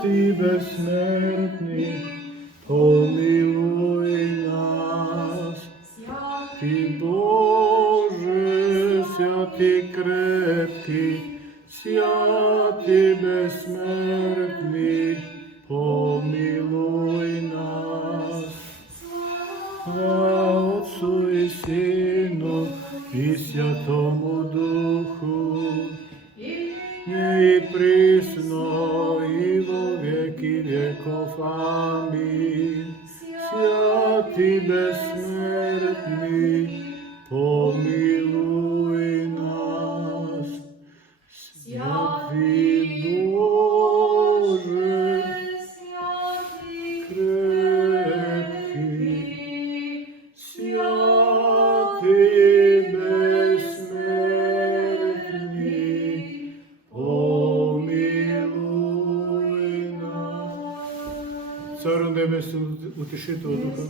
Святи безсмертни, помилуй нас. Святи Боже, святи крепки, святи безсмертни, помилуй нас. Слава Отцу и Сину и Святому Духу, и присно, и во веки веков. Амин. Святи безсмертни, помилуй нас. Святи Боже, крепки, святи безсмертни, помилуй нас. Царю Небесен, утешител Духа,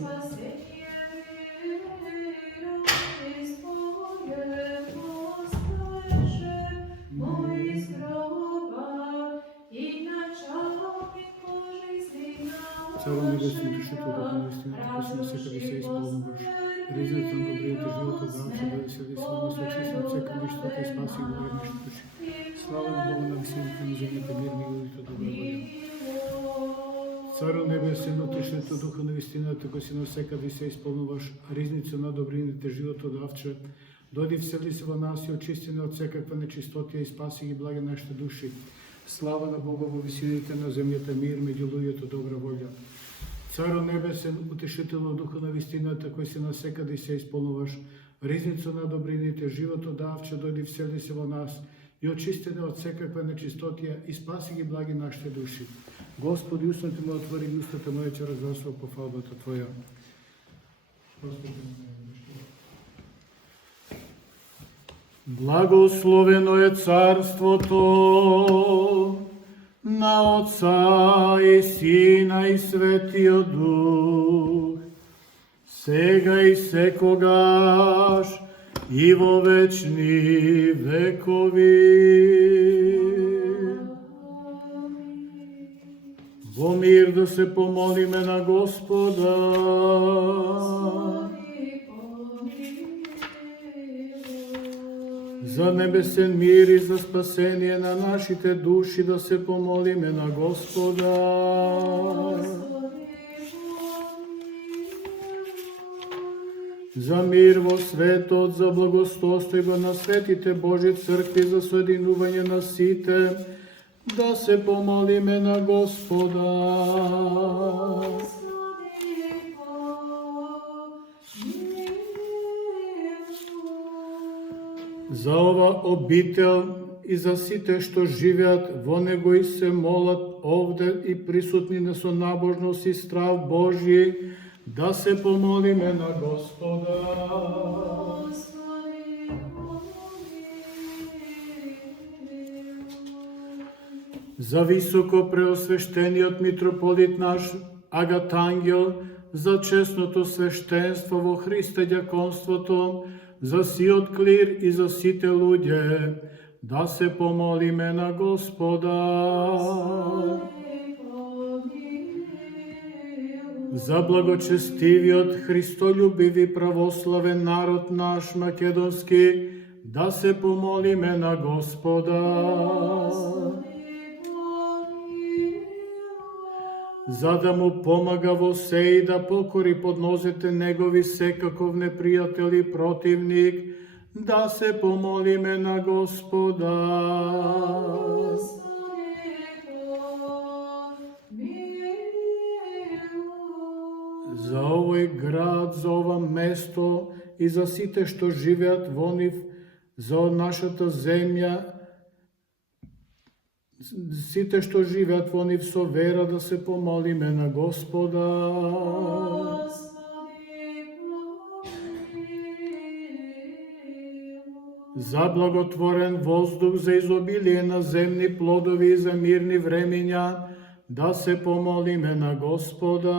Царю Небесен, утешител Духа, наистина, така си навсекъде се изпълнуваш. Рези там добрият живот, отдавче да се деси на нас, очисти от всяка нищата и спаси и говори нашите души. Слава на Бога на висината на земята, мир, милост и добра воля. Царю Небесен, утешител Духа на истина, така си навсекъде се изпълнуваш. Ризница на добрините живот, отдавче, дойди всели се во нас и очисти от всякаква нечистотия и спаси ги благи нашите души. Слава на Бога во висините на земята, мир меѓу луѓето, добра воља. Царю Небесен, утешител на Духа на вистината, кој се насекаде се исполнуваш, ризница на добрините, живото давче, дојди всели се во нас и очистене од секаква нечистотија и спаси ги благи нашите души. Господи, устните му отвори и устата моја ќе разгласува пофалбата Твоја. Благословено е царството на Отца и Сина и Светиот Дух, сега и секогаш и во вечни векови. Во мир да се помолиме на Господа. За небесен мир и за спасение на нашите души да се помолиме на Господа. За мир во светот, за благостојба на светите Божи цркви, за соединување на сите, да се помолиме на Господа. За ова обител и за сите што живеат во него и се молат овде и присутни на со набожност и страв Божји, да се помолиме на Господа. За високо преосвещениот митрополит наш Агатангел, за честното свештенство во Христе ѓаконството, за сиот клир и за сите луѓе, да се помолиме на Господа. За благочестивиот Христолюбиви православен народ наш македонски, да се помолиме на Господа. За да му помага во се и да покори под нозете негови секаков непријател и противник, да се помолиме на Господа. За овој град, за ова место и за сите што живеат во нив, за нашата земја, сите што живеат во нив со вера, да се помолиме на Господа. За благотворен воздух, за изобилие на земни плодови и за мирни времења, да се помолиме на Господа.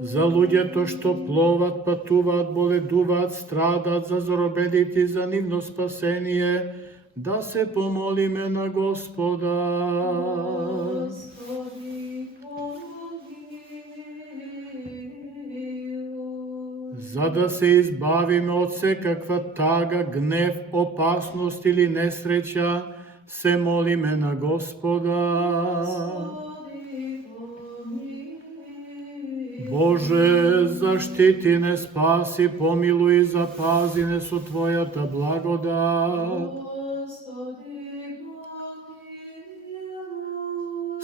За луѓето што пловат, патуваат, боледуваат, страдат, за заробените за нивно спасение, да се помолиме на Господа. За да се избавиме од секаква тага, гнев, опасност или несреќа, се молиме на Господа. Боже, заштити не, спаси, помилуј и запази не со Твојата благодат.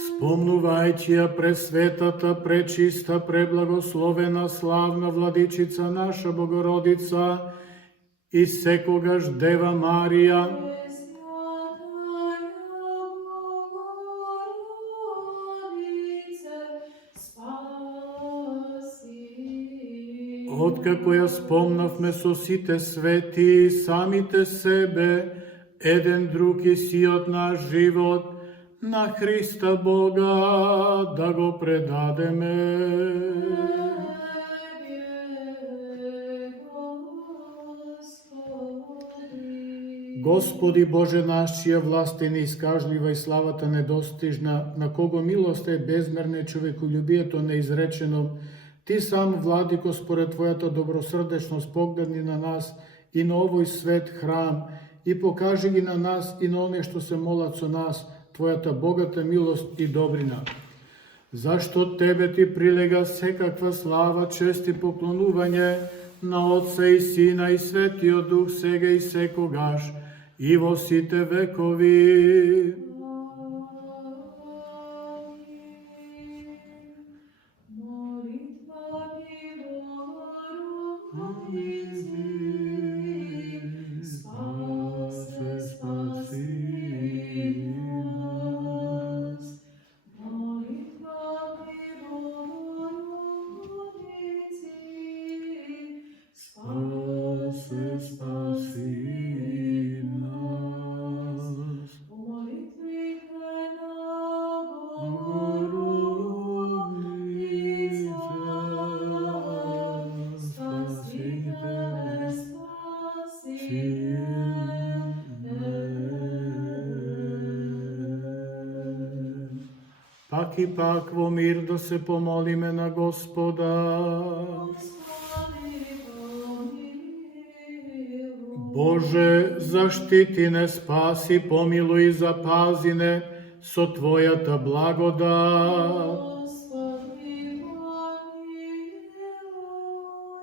Спомнувајќи ја пресветата, пречиста, преблагословена, славна Владичица наша Богородица и секогаш Дева Марија, откако ја спомнавме со сите свети и самите себе, еден друг и сиот наш живот, на Христа Бога да го предадеме. Господи Боже наш, чија власт е неискажлива и славата недостижна, на кого милост е безмерна и човеколюбието неизречено, Ти сам, Владико, според Твојата добросрдечност, погледни на нас и на овој свет храм и покажи ги на нас и на оние што се молат со нас, Твојата богата милост и добрина. Зашто Тебе Ти прилега секаква слава, чест и поклонување на Отца и Сина и Светиот Дух, сега и секогаш, и во сите векови. Пак и пак во мир да се помолиме на Господа. Боже, заштити не, спаси, помилуј и запази не со Твојата благодат.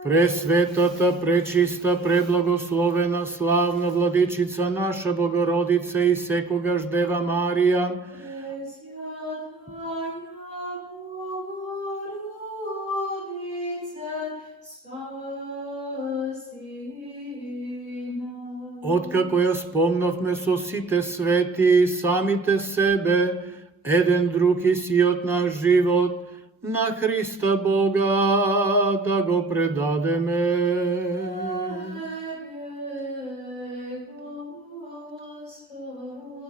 Пресветата, пречиста, преблагословена, славна Владичица наша Богородица и секогаш Дева Марија, откако ја спомнавме со сите свети и самите себе, еден друг и сиот наш живот, на Христа Бога да го предадеме.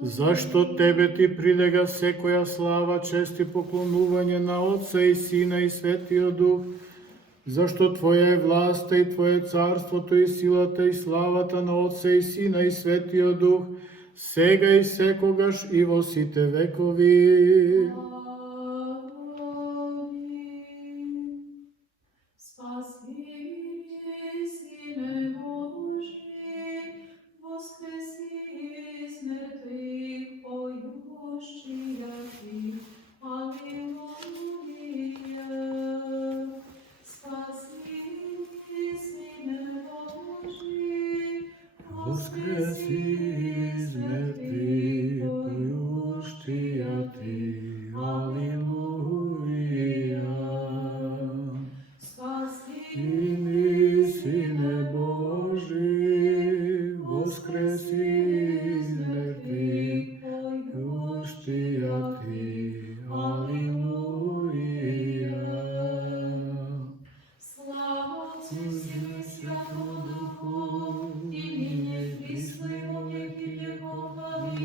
Зашто Тебе Ти прилега секоја слава, чест и поклонување на Отца и Сина и Светиот Дух, зашто Твоја е власта и Твое царството и силата и славата на Отца и Сина и Светиот Дух, сега и секогаш и во сите векови. Воскреси из мертвих, поющия Ти, аллилуйя. Спаси, Сине Божий, воскреси из мертвих, поющия Ти, аллилуйя. Слава Отцу и Святому Духу, и ныне и присно и во веки веков. Аминь.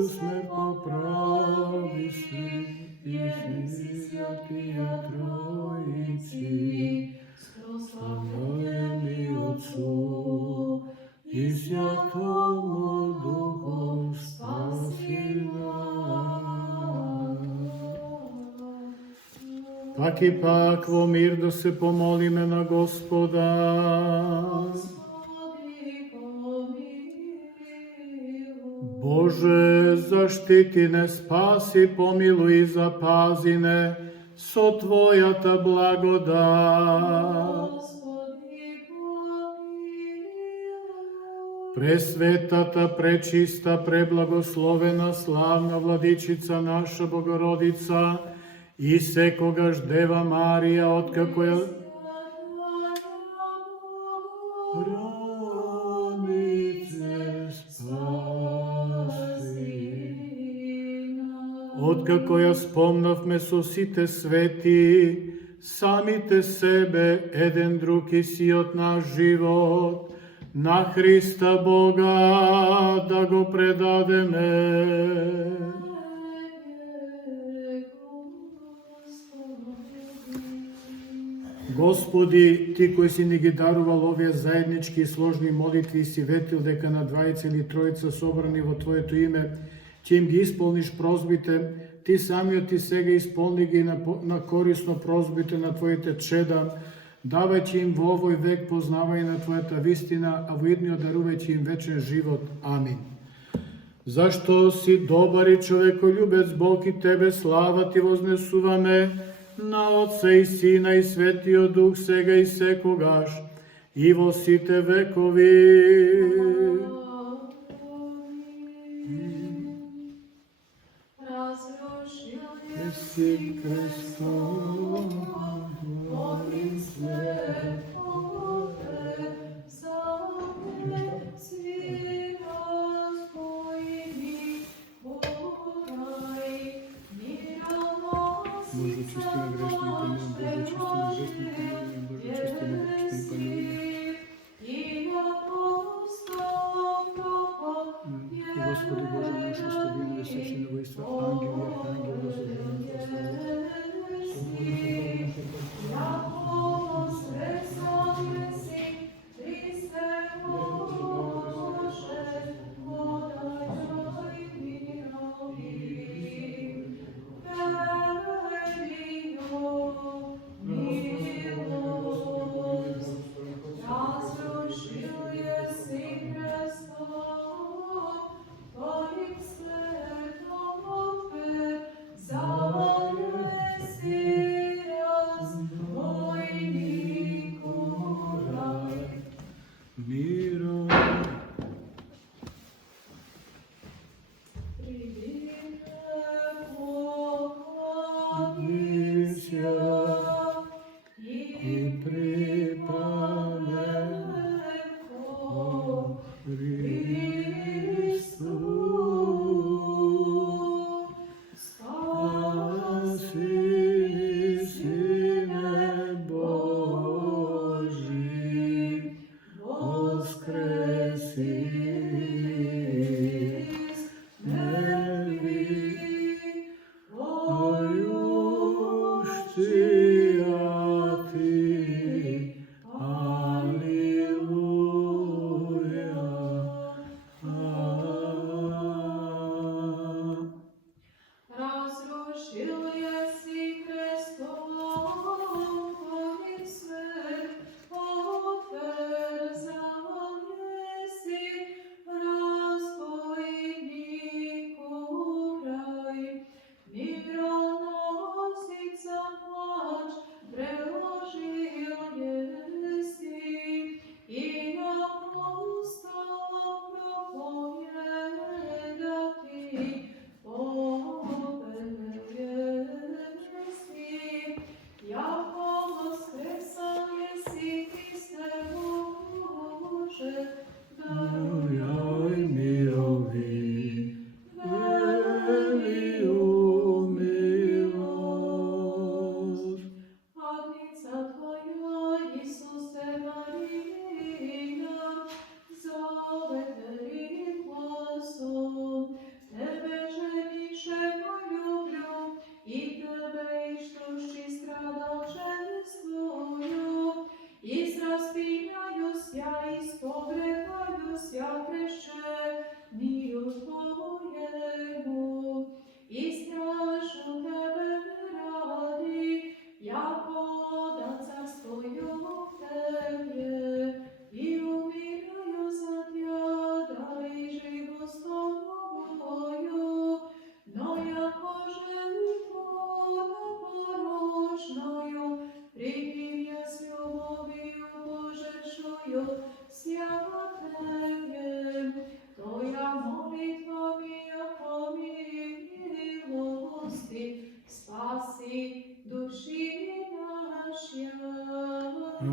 Твоју смрт поправи си и святија Тројици, славени Отцу и Святому Духу спаси нас. Пак и пак во мир да се помолиме на Господа. Боже, заштити не, спаси, помилуј и запази не со Твојата благодат. Пресветата, пречиста, преблагословена, славна Владичица наша Богородица и секогаш Дева Марија, откако ја Откако ја спомнавме со сите свети, самите себе, еден друг и сиот наш живот, на Христа Бога да го предадеме. Господи, Ти кој си ни ги дарувал овие заеднички и сложни молитви и си ветил дека на двајца или тројца собрани во Твоето име, Ти им ги исполниш прозбите, Ти самиот и сега исполни ги на корисно прозбите на Твоите чеда, давајќи им во овој век познавање на Твојата вистина, а во идниот дарувајќи им вечен живот. Амин. Зашто си добар и човеколюбец Бог и Тебе слава Ти вознесуваме, на Отца и Сина и Светиот Дух сега и секогаш и во сите векови. Си Христос, молим се, Боже, си нас поими, подай, мира нас и Боже, чисти ме грешни, помилуј, и на постапка, Господи Боже наш, остави ме да се чини војства, ангели, архангели, да се И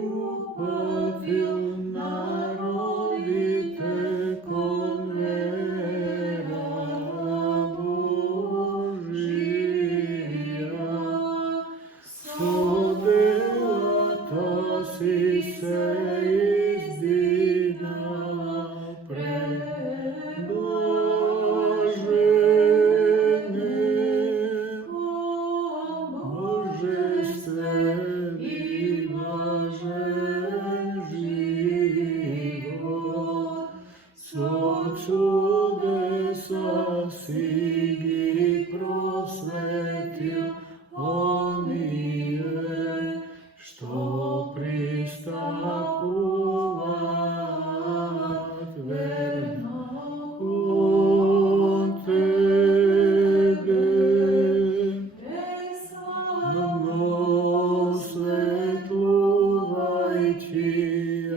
упатил народите кон вера Божија, со делата си се издигна пред блажене, божествен и блажен живот, со чудеса си ги просветил оние што пристапуваат верно кон Тебе. Но светлувајќи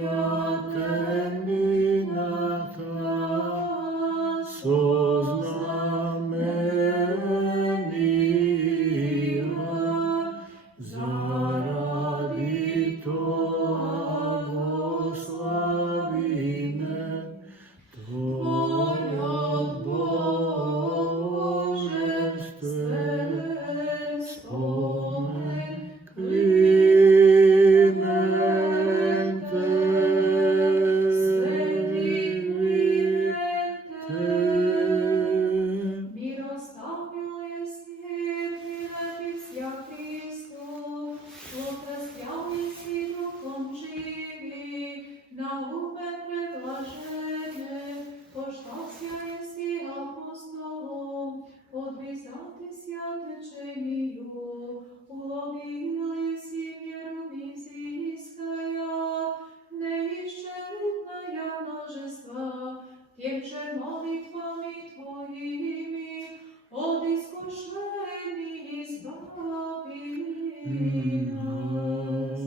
ја темнината, со знамения, заради тоа го славиме Твојот божествен спомен. Клименте, Текше молитвами Твоими, от искушений избави нас,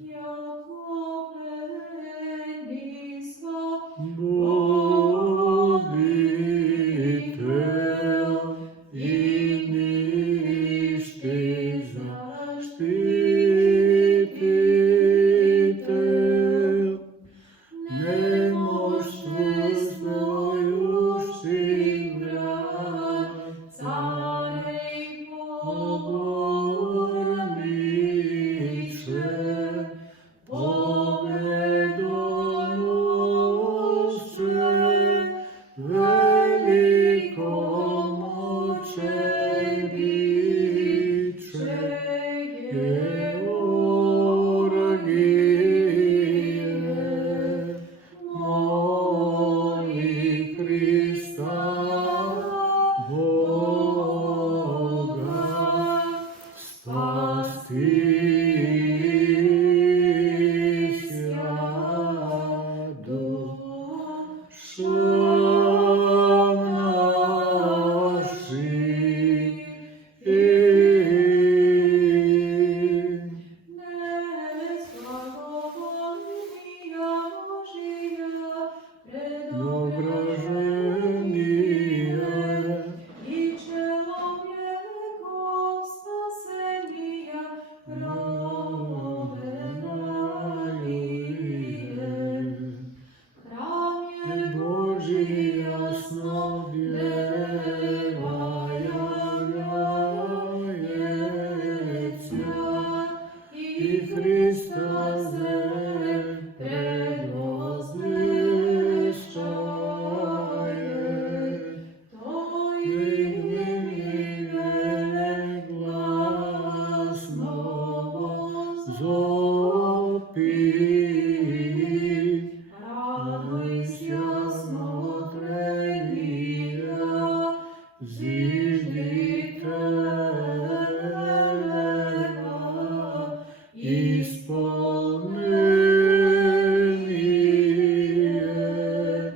яко прениса Будител и нищий заштитител, немощствующий враг, царей поборниче, победоносче, великомучениче, Георгие, моли Христа Бога, спастися душам нашим. Преображение и человеков спасения ровенное. Храме Божия основ дева является, и Христа предвозвещает, Той гласно зопи, радуйся, смотрения, зиждителева, исполнение.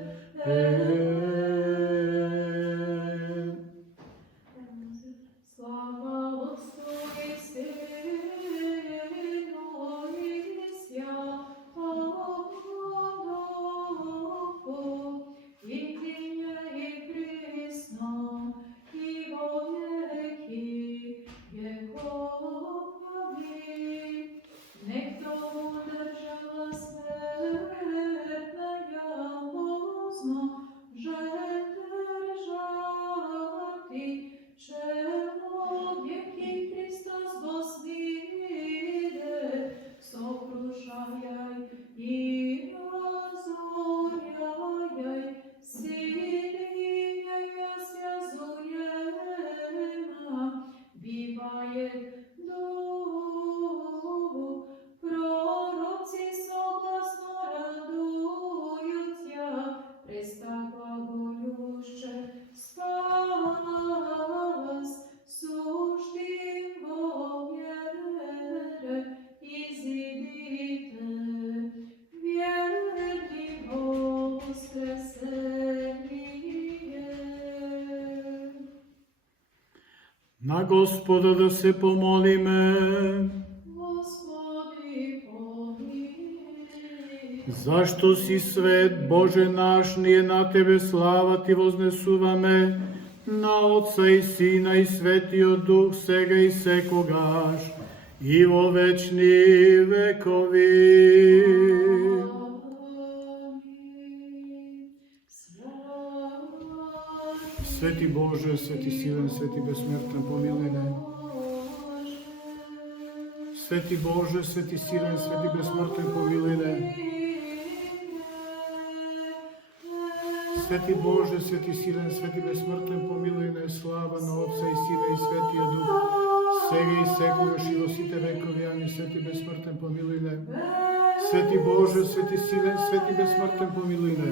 слава Отцу и Сыну и Святому Духу, и ныне и присно, и На Господа да се помолиме. Господи, помилуј. Зашто си свет, Боже наш, ние на Тебе слава Ти вознесуваме, на Отца и Сина и Светиот Дух, сега и секогаш, и во вечни векови. Свети Боже, свети силен, свети безсмертен, помилуј ме. Свети Боже, свети силен, свети безсмертен, помилуј ме. Свети Боже, свети силен, свети безсмртен, помилуј ме, слава на Отца и Сина и Светиот Дух, сега и секогаш и во сите векови, ами свети безсмртен, помилуј ме. Свети Боже, свети силен, свети безсмртен, помилуј ме.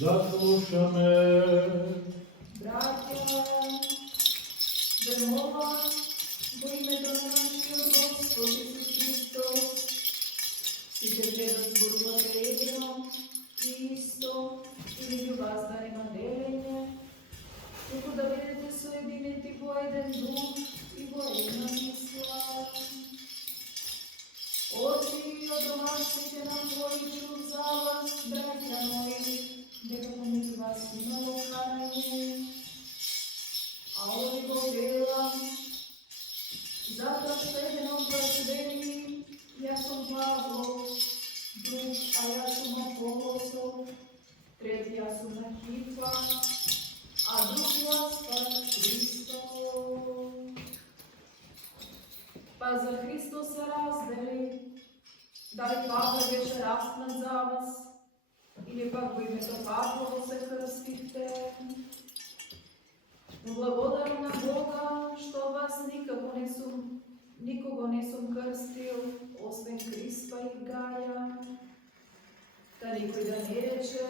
Да слушаме. Братја, ве молам во името на нашиот Господ Исус Христос, сите гледат зборувате едно и исто, и меѓу вас да нема делење, туку да бидете соединети во еден дух и во една мисла. Очи од домашните нам поичу за вас, братја мои, дека помеѓу вас има локарање, а ови го велам, затоа што еден од вас вели, јас сум Павло, друг, а јас сум Аполосов, трети јас сум Кифа, а друг јас Дали Павле беше распнат за вас, или пак во името Павлово се крстихте? Но благодарам на Бога, што вас никого не сум крстил, освен Криспа и Гаја. Да никој да не рече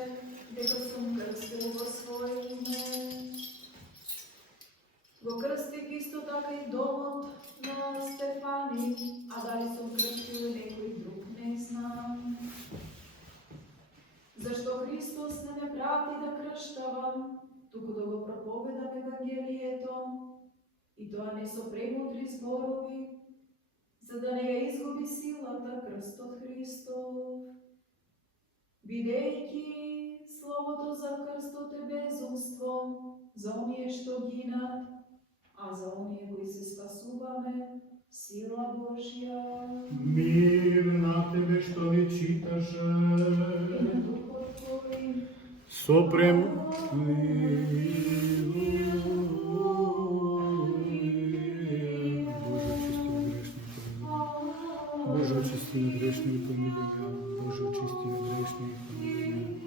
дека сум крстил во своје име. Го крстих исто така и домот на Стефани, а дали сум крстил некој друг не знам. Зашто Христос не ме прати да крштавам, туку да го проповедам Евангелието, и тоа не со премудри зборови, за да не ја изгуби силата крстот Христов. Бидејќи словото за крстот е безумство за оние што гинат, а за оние кои се спасуваме, сила Божја. Мир на тебе што ни читаше. И на духот твој. Сопрем Боже, очисти ме грешни и помилуј ме. Боже, очисти ме грешни и помилуј ме.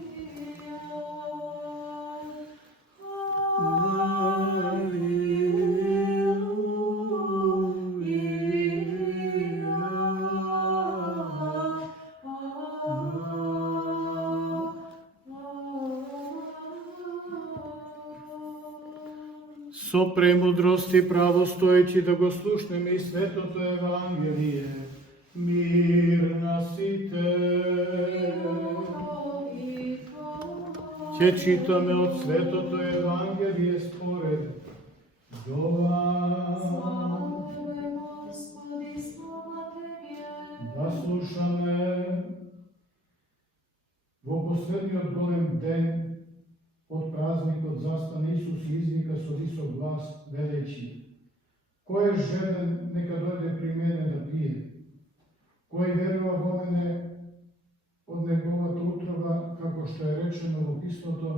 Со премудрост и право стоејќи да го слушнеме и светото Евангелие, мир на сите. Ќе читаме од светото Евангелие според Јован. Да слушаме. Во последниот голем ден од празникот застана Исус и извика со висок глас, велејќи: кој е жеден, нека дојде при мене да пие. Кој верува во мене, од неговата утрова, како што е речено во писмото,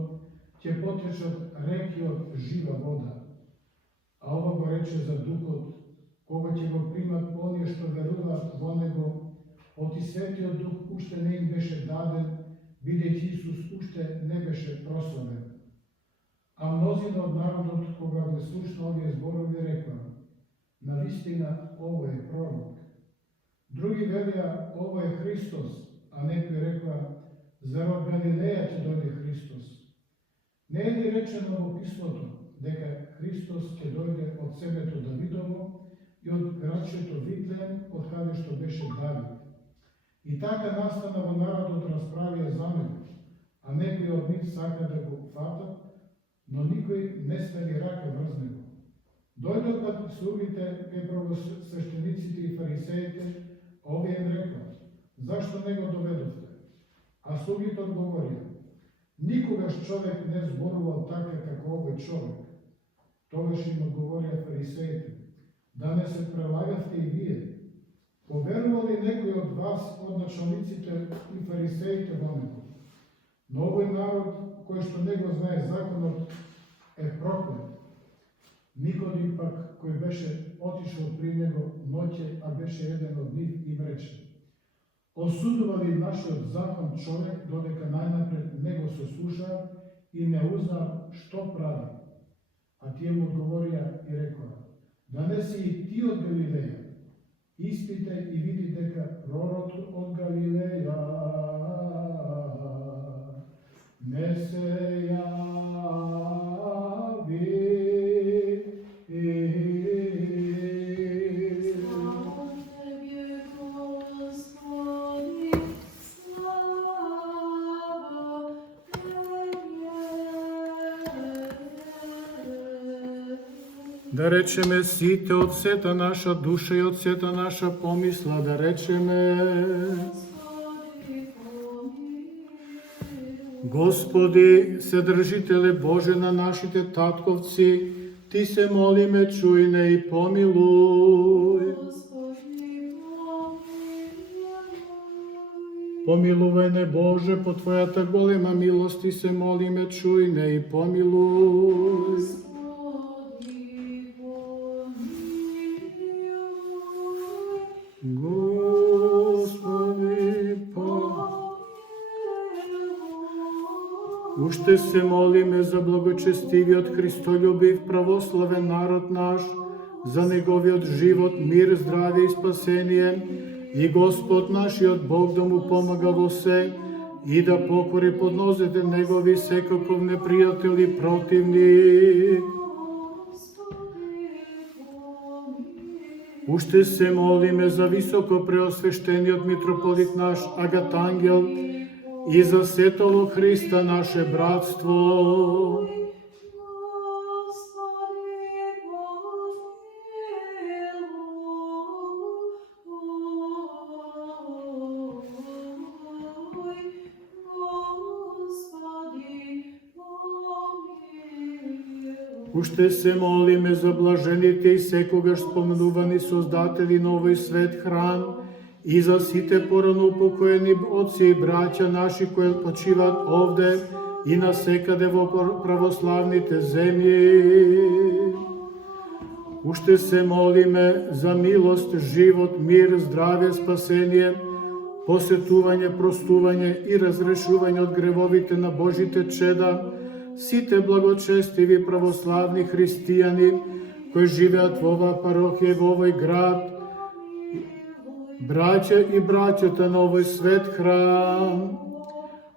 ќе потечат реки од жива вода. А ова го рече за Духот, кога ќе го примат оние што веруваат во него, оти Светиот Дух уште не им беше даден, бидејќи Исус уште не беше прославен. А мнозина од народот, кога го слушна овие зборови, рекла: навистина ово е пророк. Други велија: ово е Христос, а некои рекла: зар од Галилеја ќе дојде Христос? Не е ли речено во писмото дека Христос ќе дојде од семето Давидово и од градчето Витлеем, од каде што беше Давид? И така настана во народот расправија за него, а некои од нив сака да го фатат, но никој не стави рака врз него. Дојдат пак слугите кај првосвештениците и фарисеите, а овие им рекла: зашто не го доведовте? А слугите одговорија: никогаш човек не зборувал така како овој човек. Тогаш им одговорија фарисеите: да не се прелагавте и вие? Поверува ли некој од вас, од началниците и фарисеите во него? Но овој народ, кој што не го знае законот, е проклет. Никодим пак, кој беше отишол при него ноќе, а беше еден од нив, им рече: осудува ли нашиот закон човек, додека најнапред не го сослуша и не узна што прави? А тие му одговорија и рекоа: да не си и ти од Галилеја? Испитај и види дека пророкот од Галилеја не се јави. Слава Тебе, Господи, слава Тебе. Да речеме сите од сета наша душа и од сета наша помисла, да речеме: Господи, Вседржителе Боже на нашите татковци, Ти се молиме, чуј не и помилуј. Помилувај не, Боже, по Твојата голема милост, Ти се молиме, чуј не и помилуј. Господи, Уште се молиме за благочестивиот Христолюбив православен народ наш, за неговиот живот, мир, здравје и спасение, и Господ нашиот Бог да му помага во се и да покори под нозете негови секаков непријател и противник. Уште се молиме за високо преосвещениот митрополит наш Агатангел и за сетало Христа наше братство. Уште се молиме за блажените и секогаш споменувани создатели на овој свет храм и за сите порано упокоени отци и браќа наши кои почиват овде и насекаде во православните земји. Уште се молиме за милост, живот, мир, здравје, спасение, посетување, простување и разрешување од гревовите на Божите чеда, сите благочестиви православни христијани кои живеат во оваа парохија во овој град, браќа и браќата на овој свет храм.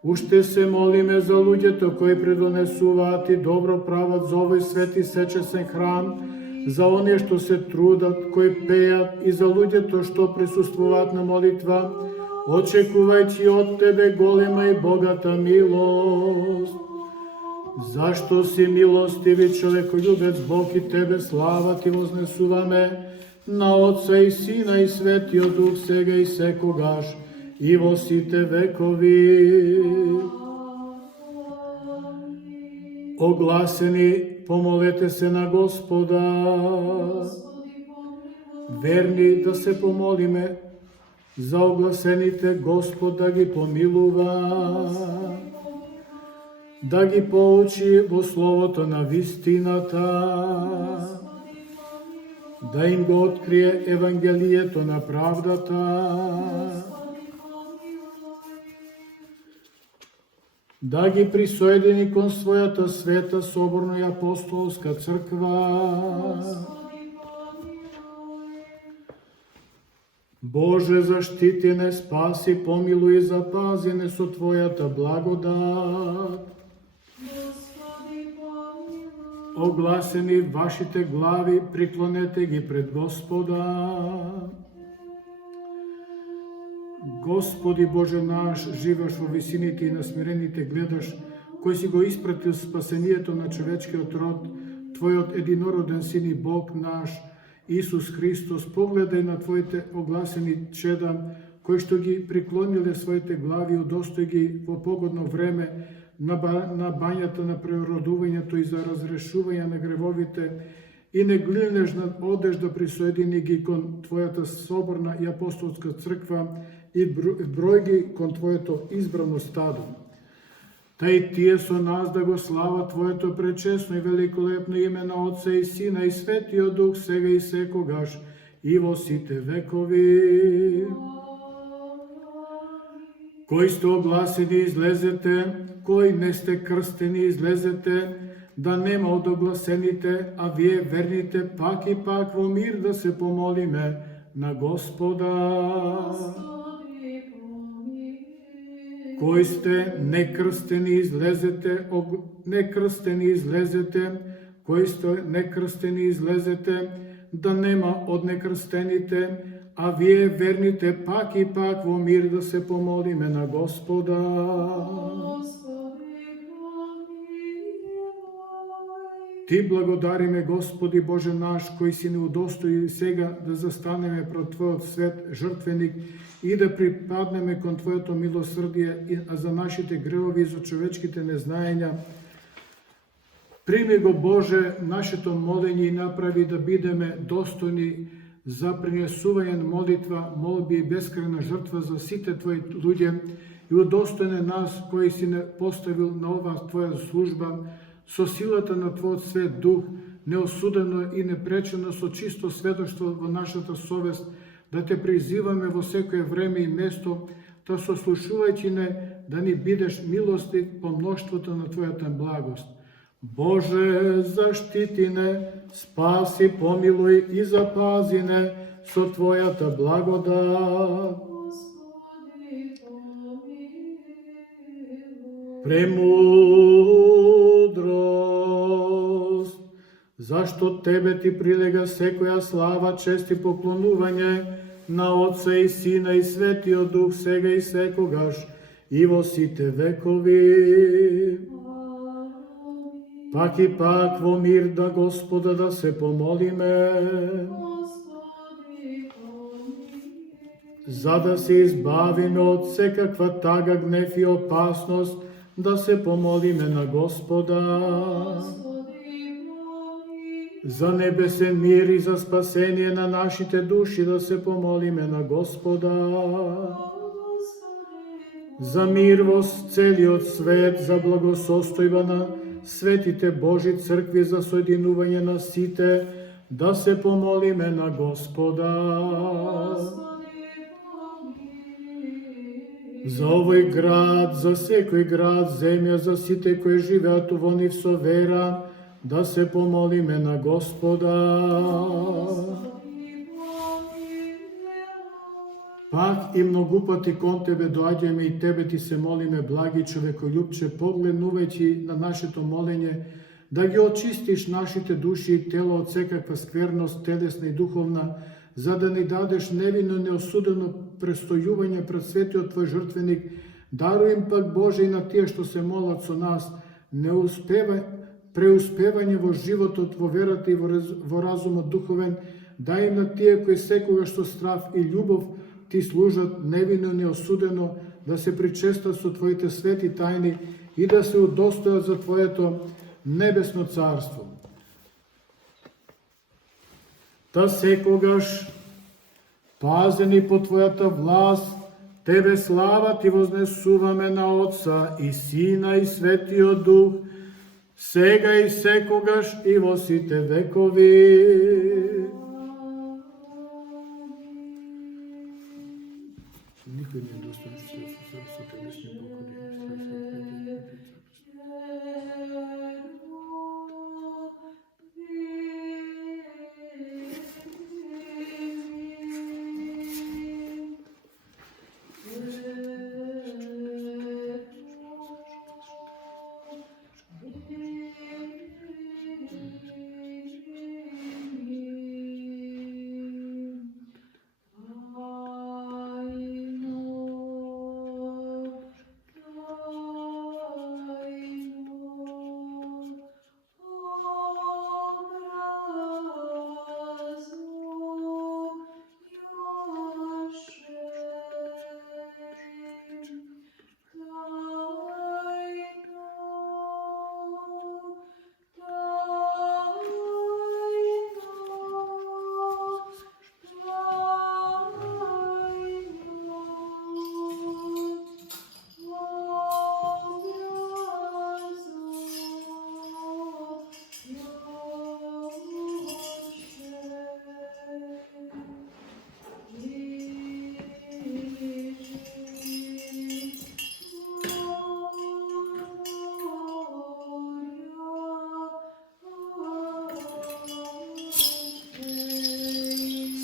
Уште се молиме за луѓето кои предонесуваат и добро прават за овој свети сечесен храм, за оние што се трудат, кои пеат и за луѓето што присуствуваат на молитва, очекувајќи од Тебе голема и богата милост. Зашто си милостиви човеколюбец Бог и Тебе слава Ти вознесуваме на Отца и Сина и Светиот Дух сега и секогаш и во сите векови. Огласени, помолете се на Господа. Верни да се помолиме за огласените, Господ да ги помилува, да ги поучи во словото на вистината, да им го открие Евангелието на правдата, да ги присоедини кон својата света, соборна и апостолска црква. Боже, заштити не, спаси, помилуј и запази не со Твојата благодат. Огласени вашите глави, приклонете ги пред Господа. Господи Боже наш, живееш во висините и на смирените гледаш, кој си го испратил спасението на човечкиот род, Твојот единороден Син и Бог наш, Исус Христос, погледај на Твоите огласени чеда, кои што ги приклониле своите глави, удостој ги во погодно време на бањата на преродувањето и за разрешување на гревовите и неглинежна одежда присоедини ги кон Твојата соборна и апостолска црква и број ги кон Твоето избрано стадо. Тај Тие со нас да го слава Твоето пречесно и великолепно име на Отца и Сина и Светиот Дух сега и секогаш и во сите векови. Кои сте огласени, излезете, кои не сте крстени, излезете, да нема од огласените, а вие верните пак и пак во мир да се помолиме на Господа. Кои сте некрстени, излезете, некрстени, излезете, кои сте некрстени, излезете, да нема од некрстените, а вие верните пак и пак во мир да се помолиме на Господа. Ти благодариме, Господи Боже наш, кој си не удостои сега да застанеме пред Твојот свет жртвеник и да припаднеме кон Твоето милосрдие, а за нашите гревови и за човечките незнаења. Прими го, Боже, нашето молење и направи да бидеме достојни за принесување на молитва, молби и бескрајна жртва за сите Твои луѓе и удостојне нас кои си не поставил на оваа Твоја служба со силата на Твојот свет дух, неосудено и непречено со чисто сведоштво во нашата совест, да Те призиваме во секое време и место, да сослушувајќи не, да ни бидеш милостив по мноштвото на Твојата благост. Боже, заштити не, спаси, помилуј и запази не со Твојата благодат. Премудрост, зашто Тебе Ти прилега секоја слава, чест и поклонување на Отца и Сина и Светиот Дух, сега и секогаш, и во сите векови. Пак и пак во мир да Господа да се помолиме, за да се избавиме од секаква тага, гнев и опасност, да се помолиме на Господа. За небесен мир и за спасение на нашите души да се помолиме на Господа. За мир во целиот свет, за благосостојба на светите Божи цркви, за соединување на сите, да се помолиме на Господа. За овој град, за секој град, земја, за сите кои живеат во нив со вера, да се помолиме на Господа. Пак и многу пати кон Тебе доаѓаме и Тебе Ти се молиме, благи човеколюбче, погледнувајќи на нашето молење, да ги очистиш нашите души и тело од секаква скверност, телесна и духовна, за да ни дадеш невинно неосудено престојување пред светиот Твој жртвеник. Даруј им пак, Боже, и на тие што се молат со нас, преуспевање во животот, во верата и во разумот духовен, дај им на тие кои секогаш со страв и љубов Ти служат невинно и неосудено, да се причестат со Твоите свети тајни и да се удостојат за Твоето небесно царство. Та секогаш, пазени по Твојата власт, Тебе слава Ти вознесуваме на Отца и Сина и Светиот Дух, сега и секогаш и во сите векови. Никој не е достоен со телесни покори.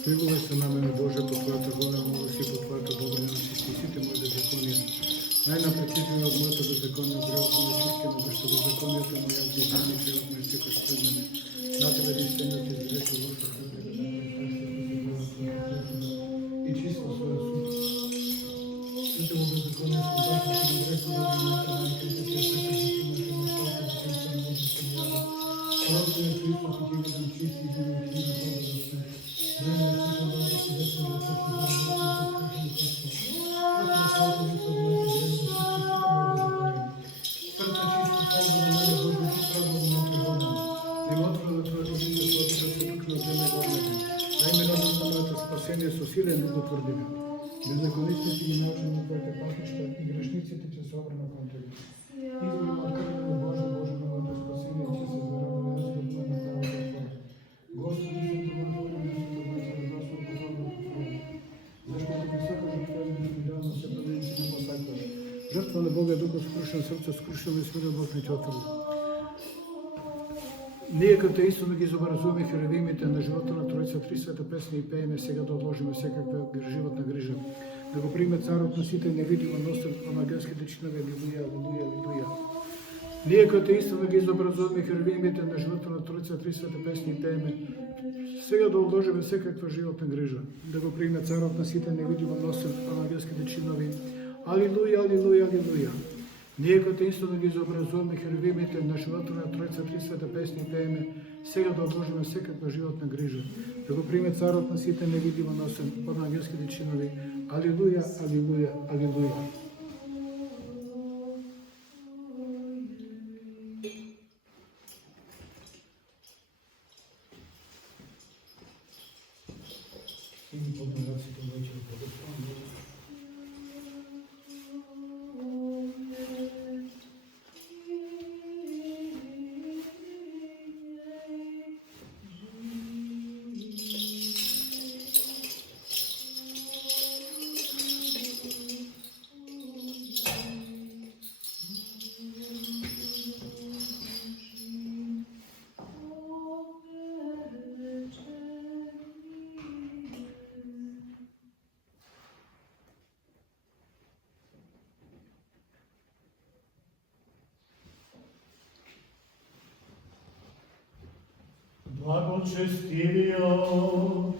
Смилувај се на мене, Боже, по Твојата воля, моли си по Твојата добрина, очисти сите мои беззаконија. Најнапред измени од моето беззаконие, гревот ме очисти, зашто беззаконието моја ги измени, гревот ме секој пред мене. На Тебе да истинно Ти изрече лошо хвале, и чисто своја суд. Сите во беззаконие сум башно си изрекол да ги најка на Христа, Ти е секој да Ти најка на Христа, Ти е секој да Ти најка. Прото е Христос и Ти видам чисти и видам Ти на Бога за свет. Спасение со сила и дух утврдиме. Беззаконниците ги научени на Твоите патишта и грешниците ќе се обрнат кон Тебе. Извини од крвот на Боже, Боже, на моето спасение, че се зарадува на Господа на правата Твоја. Господи, се доброволно да се добрецаме Господ позорно Твоја. Зашто Ти високо за Твоја безбедност се паленци не посакваш. Жртва на Бога човек од скрушено срце, скрушено и свирил Бог не ќе отврди. Ние като истина ги изобразуваме херувимите на живота на Троица, три света песни и пееме, сега да одложиме всекаква животна грижа. Да го приме царот на сите невидимо носен по ангелските чинове, алилуја, алилуја, алилуја. Ние като истина ги изобразуваме херувимите на живота на Троица, три света песни и пееме, сега да одложиме всекаква животна грижа. Да го приме царот на сите невидимо носен по ангелските чинови, алилуја, алилуја, алилуја. Ние като истина ги изобразуваме херувимите на живота на Троица, три света песни и пееме, сега да одложиме всекаква животна грижа. Да го приме царот на сите невидимо носен под ангелските чинови. Алилуја, алилуја, алилуја. Благочестивиот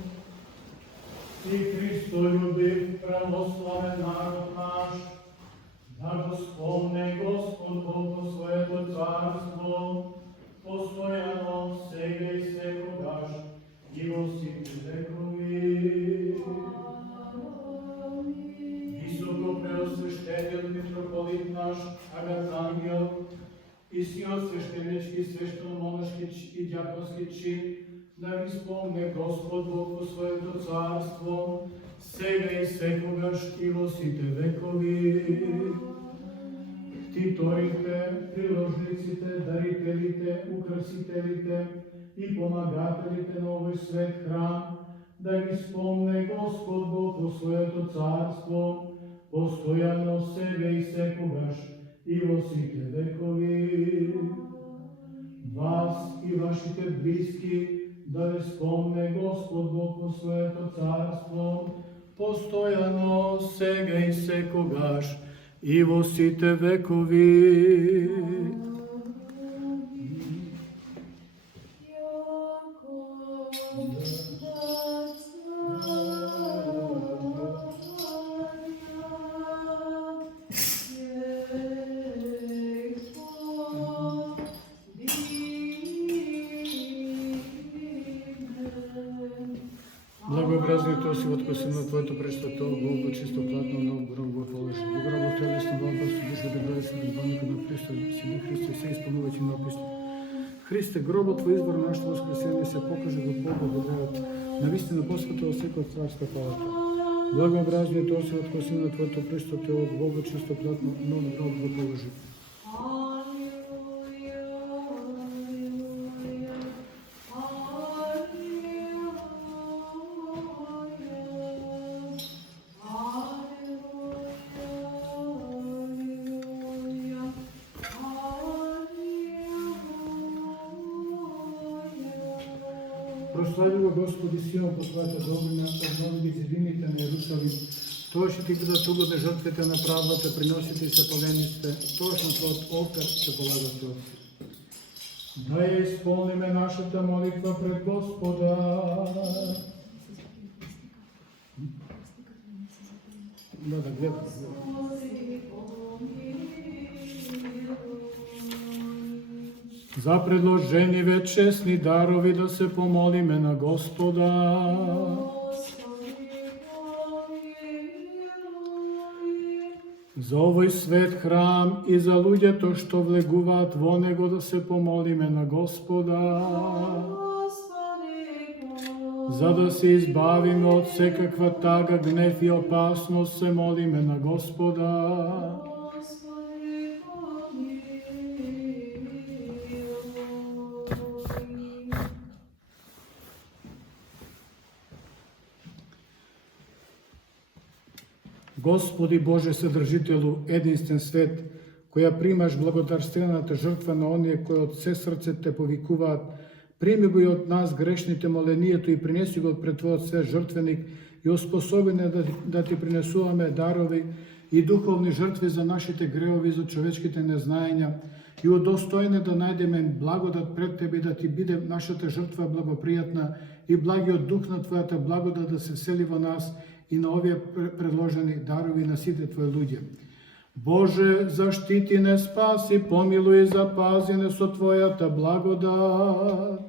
и Христолюбив православен народ наш, да го спомне Господ Бог во своето царство, постојано сега и секогаш и во сите векови. Високо преосвещениот митрополит наш Агатангел и сиот свештенички, свештено-монашки и дјаконски чин, да ги спомне Господ Бог во своето царство, сега и секогаш и во сите векови. Ктиторите, приложниците, дарителите, украсителите и помагателите на овој свет храм, да ги спомне Господ Бог во своето царство, постојано сега и секогаш и во сите векови. Вас и вашите блиски да ви спомне Господ Бог во своето царство, постојано сега и секогаш и во сите векови. Благообразниот Осивот, кој се на Твоето пресвето, Голго, чисто платно, нов гроб го положи. Во гробот телесно, Бога, со душа да бъде се любовника на Христо, Сине Христо, се изпълнувајќи на описно. Христе, гробот во избор нашето воскресение се покаже во благодат, навистина посветува секој царска палата. Благообразниот Осивот, кој се на Твоето пресвето, Голго, чисто платно, нов гроб го положи. Прославило Господи силно по Твоята добрина, обнови ги зидините на Јерусалим. Тоа ще ти бидат угодни жртвите на правдата, приносите и се палениците, точно Твојот олтар се полагате отци. Да ја исполниме нашата молитва пред Господа. Да гледам. За предложениве честни дарови да се помолиме на Господа. За овој свет храм и за луѓето што влегуваат во него да се помолиме на Господа. За да се избавиме од секаква тага, гнев и опасност се молиме на Господа. Господи Боже Содржителу, единствен свет, која примаш благодарствената жртва на оние кои од се срце те повикуваат, прими го и од нас грешните молението и принеси го пред Твојот свет жртвеник и оспособи не да Ти принесуваме дарови и духовни жртви за нашите греови, за човечките незнаења и удостојне да најдеме благодат пред Тебе, да Ти биде нашата жртва благопријатна и благиот дух на Твојата благодат да се всели во нас и на овие предложени дарови на сите Твои луѓе. Боже, заштити не, спаси, помилуј и запази не со Твојата благодат.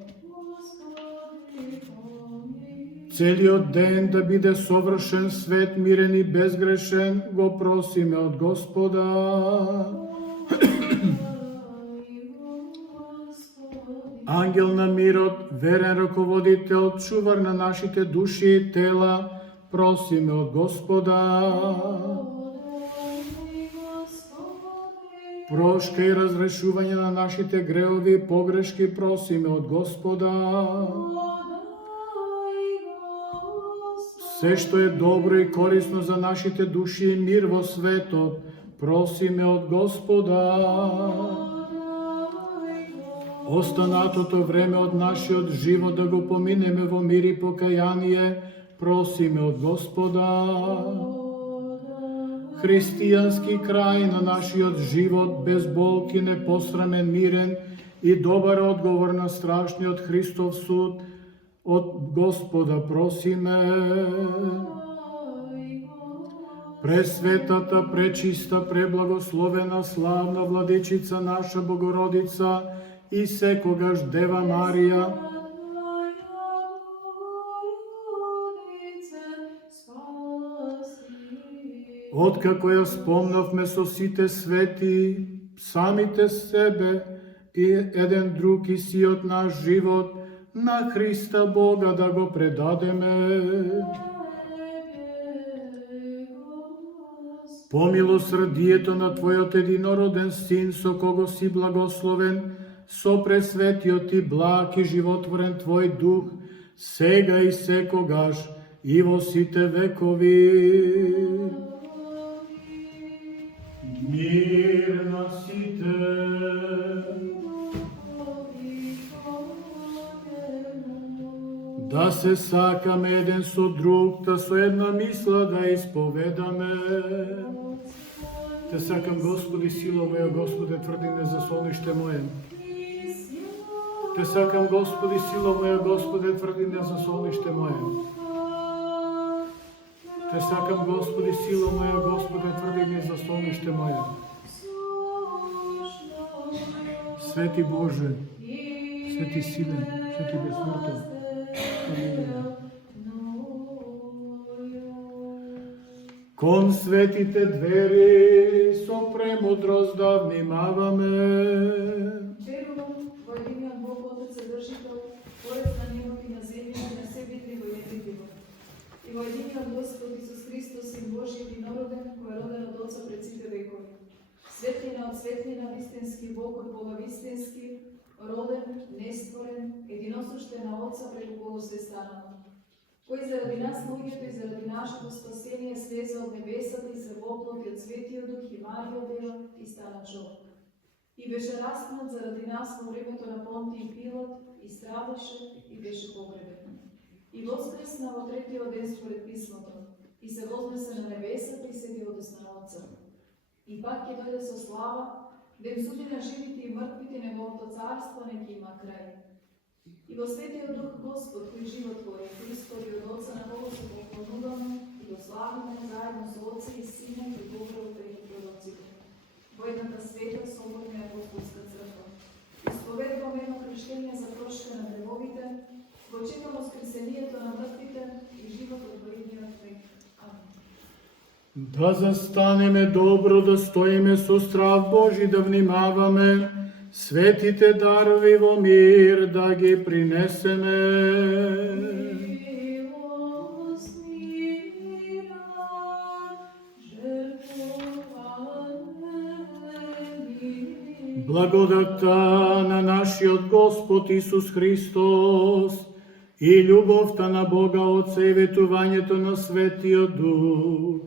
Целиот ден да биде совршен, свет, мирен и безгрешен, го просиме од Господа. Ангел на мирот, верен раководител, чувар на нашите души и тела, просиме од Господа. Прошка и разрешување на нашите греови и погрешки, просиме од Господа. Се што е добро и корисно за нашите души и мир во светот, просиме од Господа. Останатото време од нашиот живот да го поминеме во мир и покаяние, просиме од Господа. Христијански крај на нашиот живот, без болки, непосрамен, мирен и добар одговор на страшниот Христов суд, од Господа просиме. Пресветата, пречиста, преблагословена, славна Владичица наша Богородица и секогаш Дева Марија, откако ја спомнавме со сите свети, самите себе и еден друг и сиот наш живот, на Христа Бога да го предадеме. По милосрдието на Твојот единороден Син, со кого си благословен, со пресветиот и благ и животворен Твој Дух, сега и секогаш и во сите векови. Мир на сите. Да се сакаме еден со друг, да со една мисла да исповедаме. Те сакам, Господи, сила моја, Господе, тврди незасолниште моје. Те сакам, Господи, сила моја, Господе, тврди незасолниште моје. Те сакам, Господи, сила моја, Господе, тврди незасолниште моје. Свети Боже, свети силен, свети безсмртен. Кон светите двери со премудрост да внимаваме. Верувам во единиот Бог Отец Вседржител, Творец на небото и на земјата, на се видливо и невидливо. И во единиот Господ Исус Христос, Син Божи единороден, кој е роден од Отца пред сите векови. Светлина од светлина, вистински Бог од Бога вистински, роден, нестворен, единосуштен на Отца преку кого се станало, кој заради нас луѓето и заради нашето спасение слезе од небесата и се воплоти од Светиот Дух и Марија Дева и стана човек. И беше распнат заради нас во времето на Понтиј Пилат и страдаше и беше погребен. И воскресна во третиот ден според писмото, и се вознесе на небесата и седи одесна на Отца. И пак ќе дојде со слава, да им суди на живите и мртвите, неговото царство не ќе има крај. И во Светиот Дух Господ, кој животвори, Христови од Отца на кого се поклонуваме и го славиме заедно со Отца и Сина и Богородите и пророците. Во едната света, соборна и апостолска црква. Исповедуваме едно крштење за прошка на гревовите, го чекам воскресението на мртвите и животот во идниот век. Да застанеме добро, да стоиме со страх Божи, да внимаваме, светите дарови во мир да ги принесеме. Благодата на нашиот Господ Исус Христос и љубовта на Бога Отца и ветувањето на Светиот Дух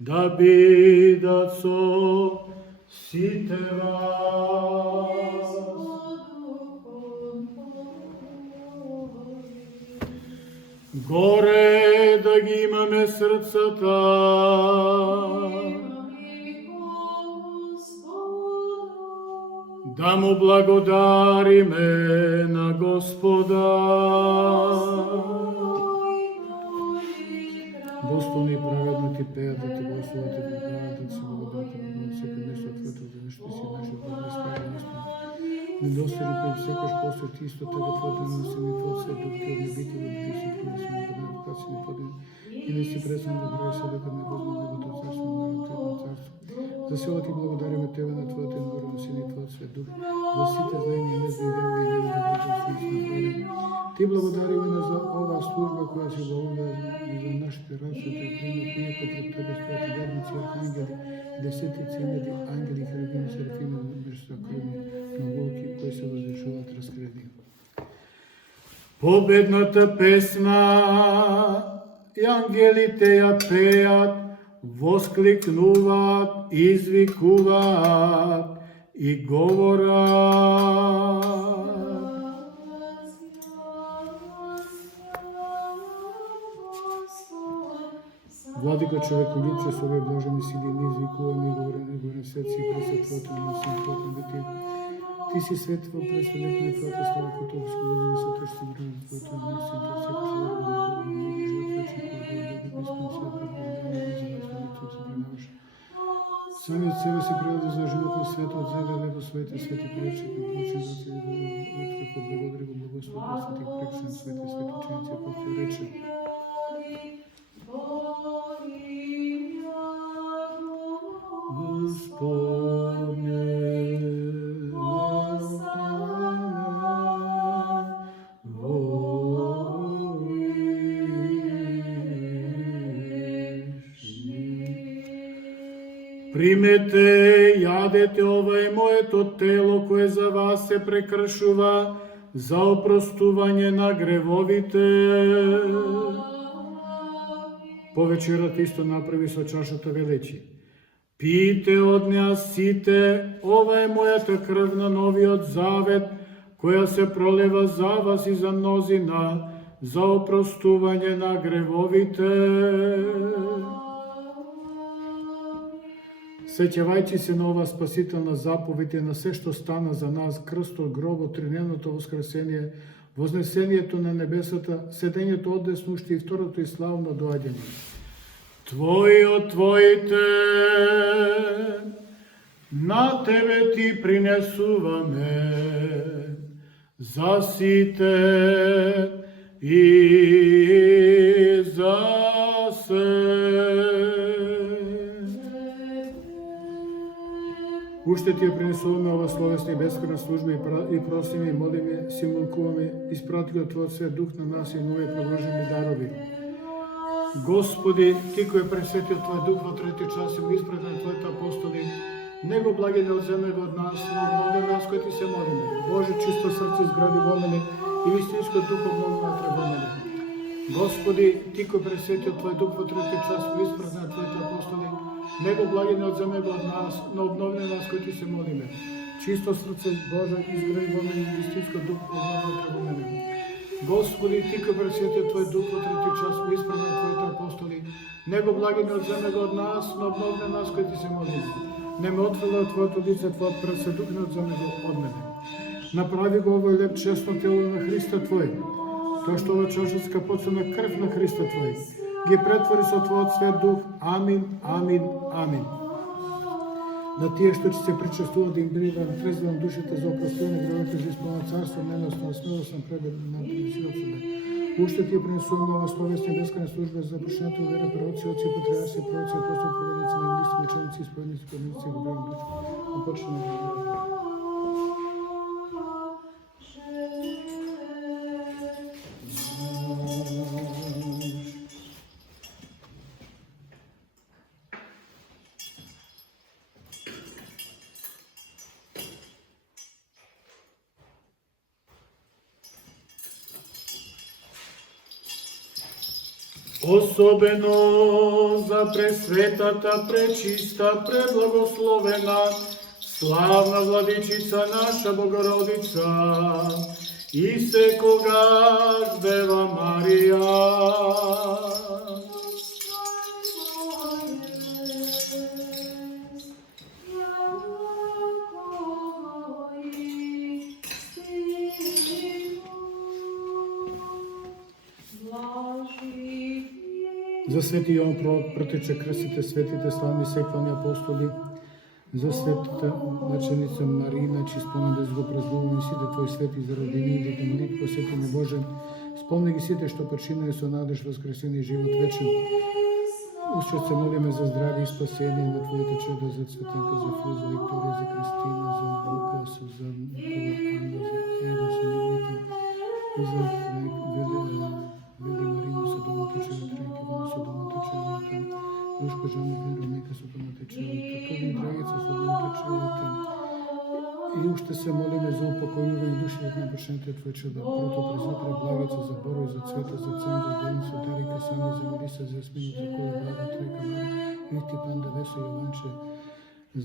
да бидат со сите вас. Горе да ги имаме срцата, да му благодариме на Господа. Достойно и праведно ти пеят да те Господа те благодарят, да ти се благодарят на всеки место Твоето, за нешто си наше благословение истина. Недостойно пред секојаш постот исто така Твоето име се ми Твојот свет дух ти од небите да биде се принеси на поднеб, кога си не поден и не си пресан да прави се дека не возможно да царство на Твоето царство. За села ти благодариме Тебе на Твојот енвор на Син и Твојот свет дух, за сите знаење и незнайдевни и нема да бидат свидетели. Ти благодариме за оваа служба која се благословува за нашите расоти, пример иако пред Тебе стојат верници, архангели, десетици илјади ангели, херувими, серафими, междусакрвни, многолки кои се возвишуваат раскрени. Победната песна и ангелите ја пеат, воскликнуваат, извикуваат и говорат. Владико човеколюбче со овие блажени сили, ние извикуваме и говориме срци и пресед Твоето име, Син Твоето бити. Ти си светло пресведек на Твоята слава, като обскуваме се тъж си врън Твоето име, Син Твоето секој живот вечен, кој да исполни свет благодарение за нас, молитва се принаваш. Сами од себе си природа за живот на светот, зеле лебо своите свети пречи, на прочи за Ти открепо благодари го благослов на светих прекшен, своите свети ученици, апостол рече. Господне, примете, јадете, ова е моето тело кое за вас се прекршува за опростување на гревовите. По вечерата исто направи со чашата велечи. Пијте од неа сите, ова е мојата крв на новиот завет, која се пролева за вас и за мнозина, за опростување на гревовите. Сеќавајќи се на ова спасителна заповед и на се што стана за нас, крстот, гробот, тридневното воскресение, вознесението на небесата, седењето одесно уште и второто и славно доаѓање. Твои од Твоите, на Тебе Ти принесуваме, за сите и за се. Уште Ти ја принесуваме ова словесна и бескрна служба и просиме и молиме, си молкуваме, испрати од Твојот свет дух на нас и нови предложени дарови. Господи, Ти кој пресветил Твој дух во трети час и го испрати на Твоите апостоли, него благи да одземе го од нас, но обнови нас кои Ти се молиме. Боже, чисто срце изгради во мене и вистинско духовно внатре во мене. Господи, Ти кој пресветил Твој дух во трети час и го испрати на Твоите апостоли, него благи да одземе го од нас, но обнови нас кои Ти се молиме. Чисто срце, Боже, изгради во мене и вистинско духовно внатре во мене. Господи, Ти кој пресветил Твој дух во трети час во испрат на Твоите апостоли, него благи не одземе го од нас, но обнови нас кои Ти се молиме. Не ме отвела од Твоето лице, Твојот преседух не одземе го од мене. Направи го овој леп честно тело на Христа Твој, тоа што ова чашата поцена крв на Христа Твој, ги претвори со Твојот свет дух. Амин, амин, амин. На тие што ќе се причествуваат да им биде трезван душите за опростување гревовите за исполнено царство, ненастно, смелосен пребед на принесиоците. Уште Ти ја принесуваме ова словесна и бескрна служба за започнато вера, пророци, отци, патриарси, пророци, апостоли, проповедници, евангелисти, ученици, исповедници, подници, губерни души. Почнеме да особено за пресветата, пречиста, преблагословена Славна владичица наша Богородица, и секогаш Дева Марија. За свети Јован Пророк протече крстите светите славни секвани апостоли, за светата маченица Марина, чи спомен да го празнуваме сите Твои свети заради нивните молитви, сети ми Боже, спомни ги сите што починале со надеж воскресени живот вечен. Уште се молиме за здраве и спасение на Твоите чеда, за Цветанка, за Фил, за Викторија, за Кристина, за Лукас, за Анда, за Ева, за нивните, за Вели Марина, со домата чевата, Ивана, со домата чевата, Душко Жана Ромека, со домата чевата, Тоби Драгица, со домата чевата. И уште се молиме за упокојување душите на башените Твои чеда, прото презутре Благица, за Боро, за Цвета, за Ценда, Деница, Дарика, Сани, за Мириса, за Смина, за Кола, Блага, Трека, Мара, Ити, Панда, Весо, Јованче,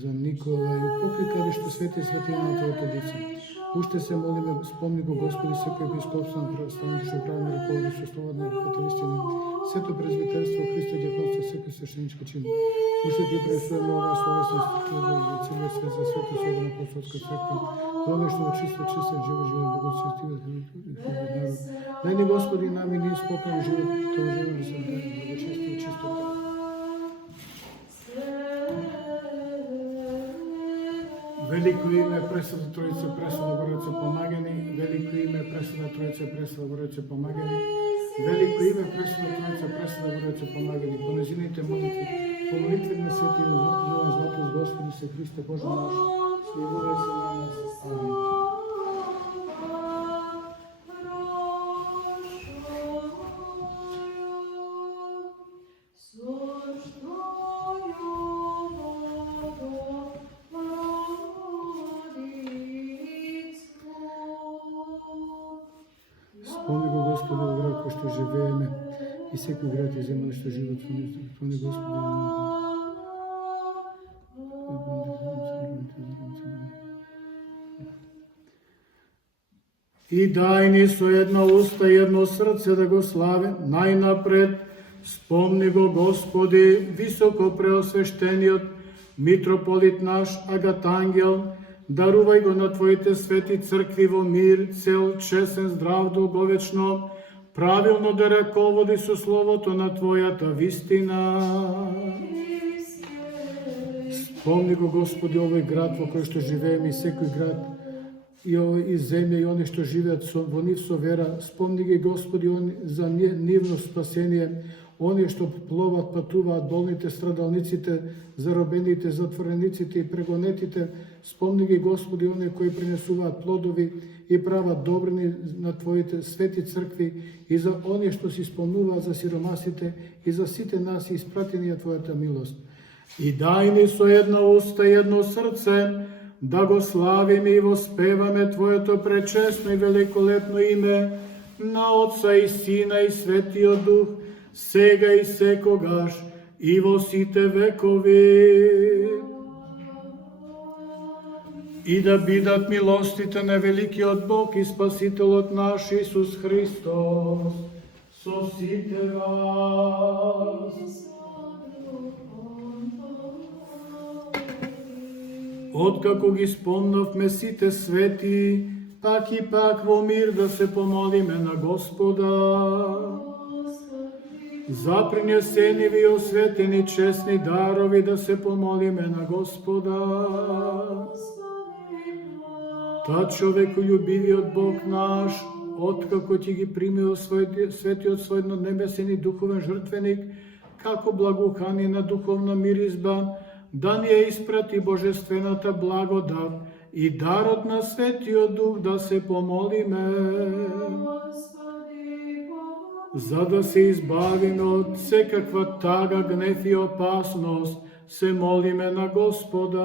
за Никола и упокој каде што свети светија на Твоите деца. Уште се молиме, спомни го Господи, секој епископство на православните што правилно раководи со слова на католистина, сето презвитерство, Христо, дјаконство, секој свещенички чин. Уште ти пресуваме оваа словесна структура за целиот свет, за свето собрана апостолска црква, за оно што во чисто живот, Богосвестива народ. Дај ни Господи нами ние спокоен живот, тоа живот да се даде, благочестие и чистота. Велико име Пресвета Троица, Пресвета Богородица, помагај ни. Велико име Пресвета Троица, Пресвета Богородица, помагај ни. Велико име Пресвета Троица, Пресвета Богородица, помагај ни. По нејзините молитви, по молитвите на свети Јован Златост, Господи се Христе Боже наш, смилувај се на нас. Амин. Спомни го Господи во град кој што живееме и секој град и земја што живеат во него. Спомни Господи. И дај ни со една уста и едно срце да го славе. Најнапред спомни го Господи, високо преосвещениот митрополит наш Агатангел, дарувај го на Твоите свети цркви во мир, цел, чесен, здрав, долговечно, правилно да раководи со словото на Твојата вистина. Спомни го Господи овој град во кој што живееме и секој град и земја и они што живеат во нив со вера. Спомни ги Господи за нивно спасение, оние што пловат, патуваат, болните, страдалниците, заробените, затворениците и прегонетите. Спомни ги Господи оние кои принесуваат плодови и прават добрини на Твоите свети цркви и за оние што си спомнуваат за сиромасите и за сите нас испратени ја Твојата милост. И дај ни со една уста и едно срце да го славиме и воспеваме Твоето пречесно и великолепно име на Отца и Сина и Светиот Дух, сега и секогаш и во сите векови. И да бидат милостите на великиот Бог и Спасителот наш Исус Христос со сите вас. Откако ги спомнавме сите свети, пак и пак во мир да се помолиме на Господа. За принесениви и осветени честни дарови да се помолиме на Господа. Та човеколюбивиот Бог наш, откако ти ги примил светиот свој небесен и духовен жртвеник, како благоухание на духовна миризба, да ни ја испрати божествената благодат и дарот на Светиот Дух да се помолиме. За да се избавиме од секаква тага, гнев и опасност, се молиме на Господа.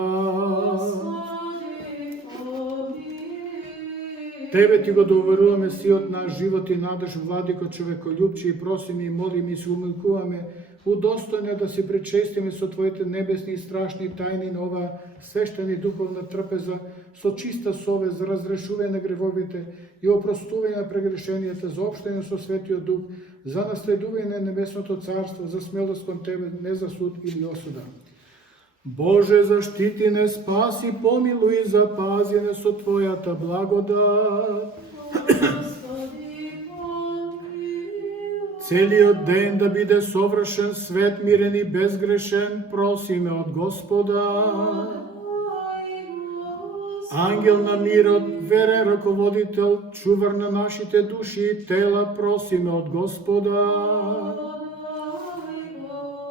Тебе ти го доверуваме сиот наш живот и надеж, Владико човеколюбче, и просиме и молиме и се умилкуваме удостоен да се причестиме со Твоите небесни и страшни тајни на оваа свештена и духовна трпеза, со чиста совест за разрешување на гревовите и опростување на прегрешенијата, за општање со Светиот Дух, за наследување на Небесното Царство, за смелост кон Тебе, не за суд или осуда. Боже, заштити не, спаси, помилуј и запази не со Твојата благодат. Целиот ден да биде совршен, свет, мирен и безгрешен, просиме од Господа. Ангел на мирот, верен раководител, чувар на нашите души и тела, просиме од Господа.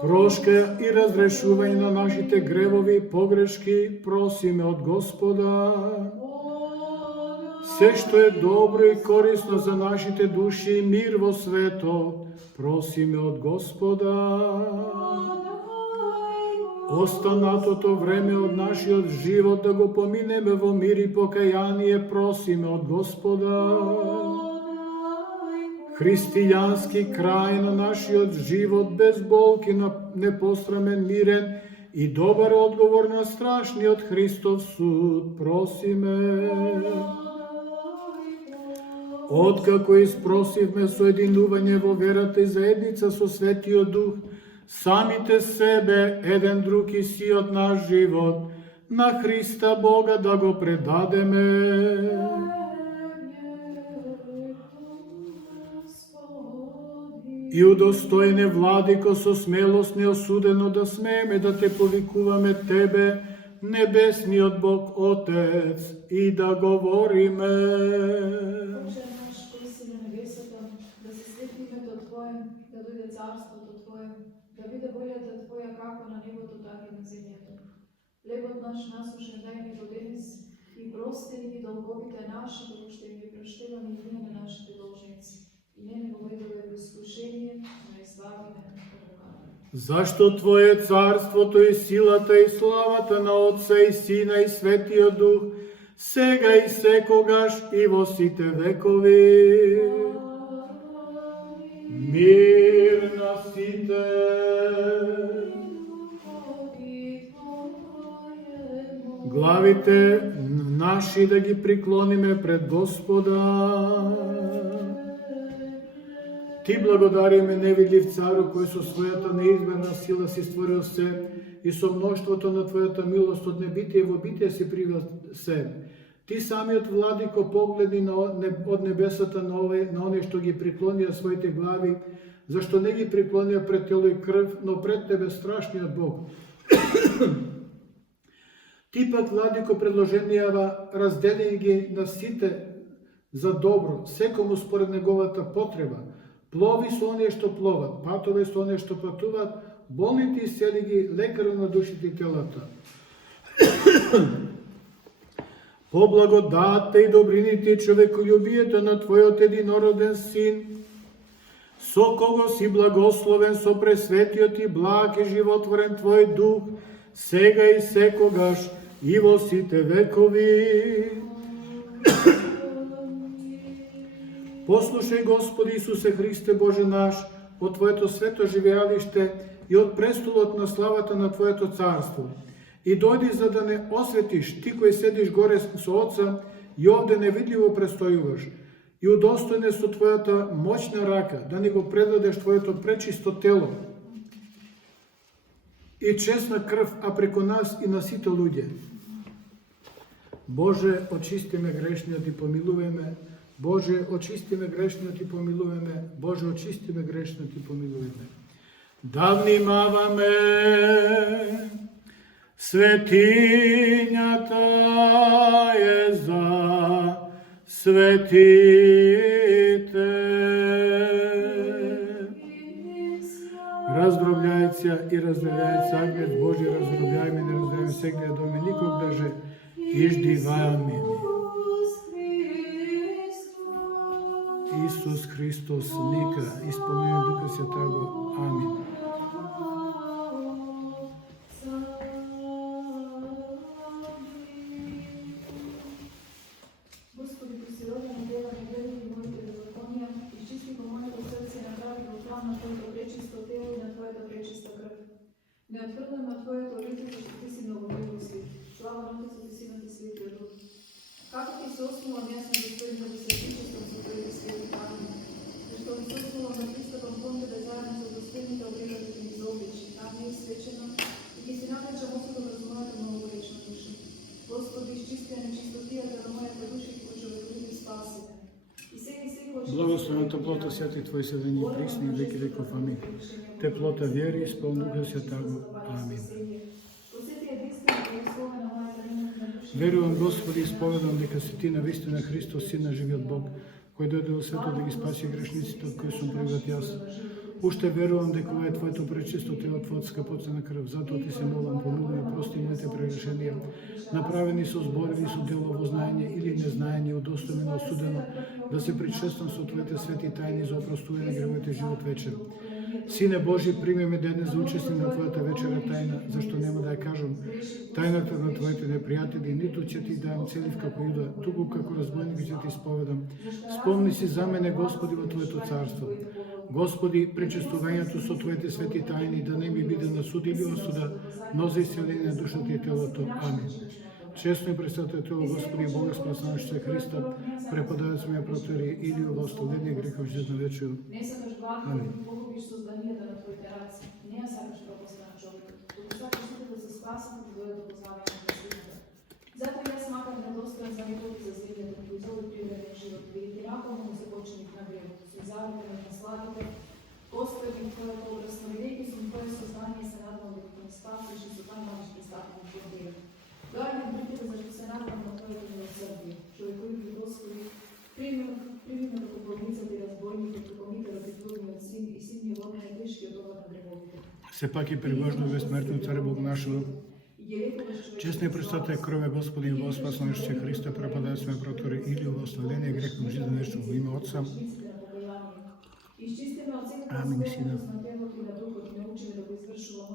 Прошка и разрешување на нашите гревови и погрешки, просиме од Господа. Се што е добро и корисно за нашите души и мир во светот, просиме од Господа. Останатото време од нашиот живот да го поминеме во мир и покаяние, просиме од Господа. Христијански крај на нашиот живот, без болки, непострамен, мирен и добар одговор на страшниот Христов суд, просиме. Откако испросивме соединување во верата и заедница со Светиот Дух, самите себе, еден друг и сиот наш живот, на Христа Бога да го предадеме. И удостојне, Владико, со смелост неосудено да смееме да те повикуваме Тебе, Небесниот Бог Отец, и да говориме. Боже наш, кој си на небесата, да се свети името Твое, да дојде царството Твое, да биде волјата Твоја како на небото, така и на земјата. Хлебот наш насушен дај ни го денес и прости ни долговите наши, како што ги проштеваме и ние на нашите должници. И не ни го ведуваме во искушение, но избави ме од лукавиот. Зашто Твое царството и силата и славата на Отца и Сина и Светиот Дух, сега и секогаш и во сите векови. Мир на сите. Главите наши да ги приклониме пред Господа. Ти благодариме, невидлив Цару, кој со својата неизмерна сила си створил се и со мноштвото на Твојата милост од небитие во битие си привел се. Ти самиот, Владико, погледни од небесата на оние што ги приклонија своите глави, зашто не ги приклонија пред тело и крв, но пред Тебе, страшниот Бог. Ти пак, Владико, предложенијава, разделени ги на сите за добро, секому според неговата потреба, плови со оние што пловат, патове со оние што патуваат, болните исцели ги, лекари на душите и телата. По благодатта и добрините и човеколюбието на Твојот единороден Син, со кого си благословен со пресветиот и благ и животворен Твој Дух, сега и секогаш и во сите векови. Послушај, Господи Исусе Христе Боже наш, од Твоето свето живеалиште и од престолот на славата на Твоето царство. И дојди за да не осветиш, Ти кој седиш горе со Отца и овде невидливо престојуваш, и удостојне со Твојата моćна рака да ни го предадеш Твоето пречисто тело и честна крв, а преко нас и на сите луѓе. Боже, очисти ме грешниот и помилувај ме. Боже, очисти ме грешниот и помилувај ме. Боже, очисти ме грешниот и помилувај ме. Да внимаваме светињата е за светите. Раздробљајца и раздробљајца, Агнец Божи, раздробљај ме, не раздробљај ме сегде доме, никог даже иждивајаме ми. Исус Христос нека исполнени Духа Святаго. Амин. Господи, посиродена дева, не гледај моите беззаконија, изчисти го моето срце, направи го храм на Твоето пречисто тело и на Твоето пречисто Не отврнем от Твоето лице, защото Ти си многомилостив. Слава на Отецот и Синот и Светиот Дух. Како Ти се основам, јас не достоим да се причестам со Твоите свети памени. Зашто се основам да пристапам кон Тебе заедно со достојните обридати Ти за обич, а не и свечено, и Ти си напречам осудом разумовата многогодишна душа. Господи, изчисти нечистотијата на мојата душа и почовекови спаси ме. И секој Благословен топлота святи Твои седени присни веки веков. Амин. Теплота вери, исполн Духа Святаго. Амин. Верувам, Господи, исповедам дека си Ти навистина Христос, Син на живиот Бог, кој дојде во светот да ги спаси грешниците, од кои сум првиот јас. Уште верувам дека ова е Твоето пречисто тело, Твојата скапоцена крв, затоа Ти се молам, помилуј, прости моите прегрешенија, направени со зборови, со дело, во знаење или незнаење, удостоено, осудено, да се причествам со Твоите свети тајни за опростување на гревовите живот вечер. Сине Божи, прими ме денес за учесник на Твојата вечера тајна, зашто нема да ја кажам тајната на Твоите непријатели, ниту ќе Ти дам целив како Јуда, туку како разбойник ќе Ти исповедам. Спомни си за мене, Господи, во Твоето царство. Господи, пречестувањето со Твоите свети тајни да не ми биде на суд или осуда, но за исцеление на душата и телото. Амин. Честно и пресвето тело, Господи, Бога спасаваше Христа, преподавец ми ја протери или во оставление грехов жизненно вечер. Не сакаш благо да погубиш созданијата на Твоите раци. Не ја сакаш пропаста на човекот, туку сакаш сите да се спасат и дојдат до познавање на истината. Затоа јас макар недостоен за негови за земјата, кој зови привреден живот, бидејќи раковно му се починик на гревот, со завите на насладите, постави Твојата образ, видејќи сум Твое сознание, се надевам дека ме спасиш и со тај можеш пристапам Ти одира. Доаѓам при Тебе зашто се надевам на Твоето милосрдие. Човекови Господи, прими ме како болницата и разбойникот, како мителот и Твојниот син и син ми воден тешки од ова на древовите. Сепак и пребожно безсмертно Царе Бог нашо, честно и пресвета крве Господи, во спасаваше Христа, преподавец ме протори или во оставление грехом жизненно вечер во име Отца. Амин, Сина.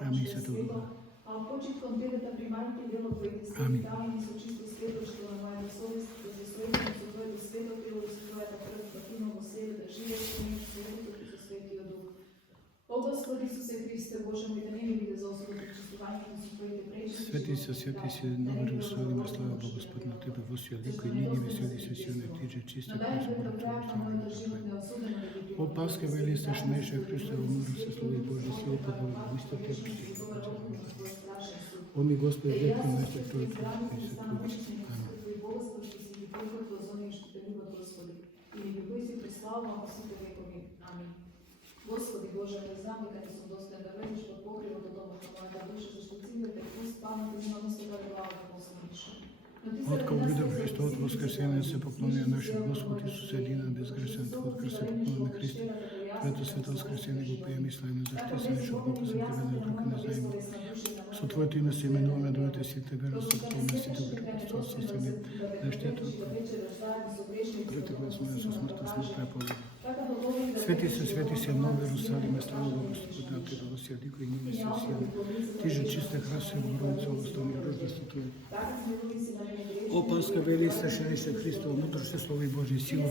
Амин, Свето Духа. А почит кон Тебе да приманите дело Твоите свети тајни со чисто сведоштво на мојата совест, да се соединам со Твоето свето тело и со Твојата крв, да имам во себе да живееш со него, Светот и со Светиот Дух. О Господи Исусе Христе, Боже мој, да не ми биде за осуда пречистувањето со Твоите пречисти. Свети се, святи се, добри услови на слава Благоспод на Тебе, во свјалико и није свети се силне птиче, чисто Христо, О Пасха вели страшнейше Христо, во миру се слави Божи, сила по Божи, мисто Те пшти. О ми Господи, детко место Твоје, и се Твоје. Амин. Господи Боже, не знам дека не сум достоен да влезеш под покривот од домот на мојата душа, зашто цивите пуст памет има место да глава да посмриш. Откако видов Христовото воскресение, се поклонија нашиот Господ Исус единен безгрешен, Твојот крст се поклонаме Христе, Твоето свето воскресение го пеем и славиме, зашто се нешто Бога за Тебе на друг не знаеме. Со Твоето име се именуваме дојдете сите вера, со Твоето сите греховства, состани нештето. Крите која сме со смртта, смртта е победа. Свети се, Нови Иерусалиме, слава Господ на Тебе, во свјалико и ниме се сила. Ти же чисте храсе, Богородица, оставни рождество Твое. О Пасха вели страшнейше Христово, мудроше Слово и Божја сила,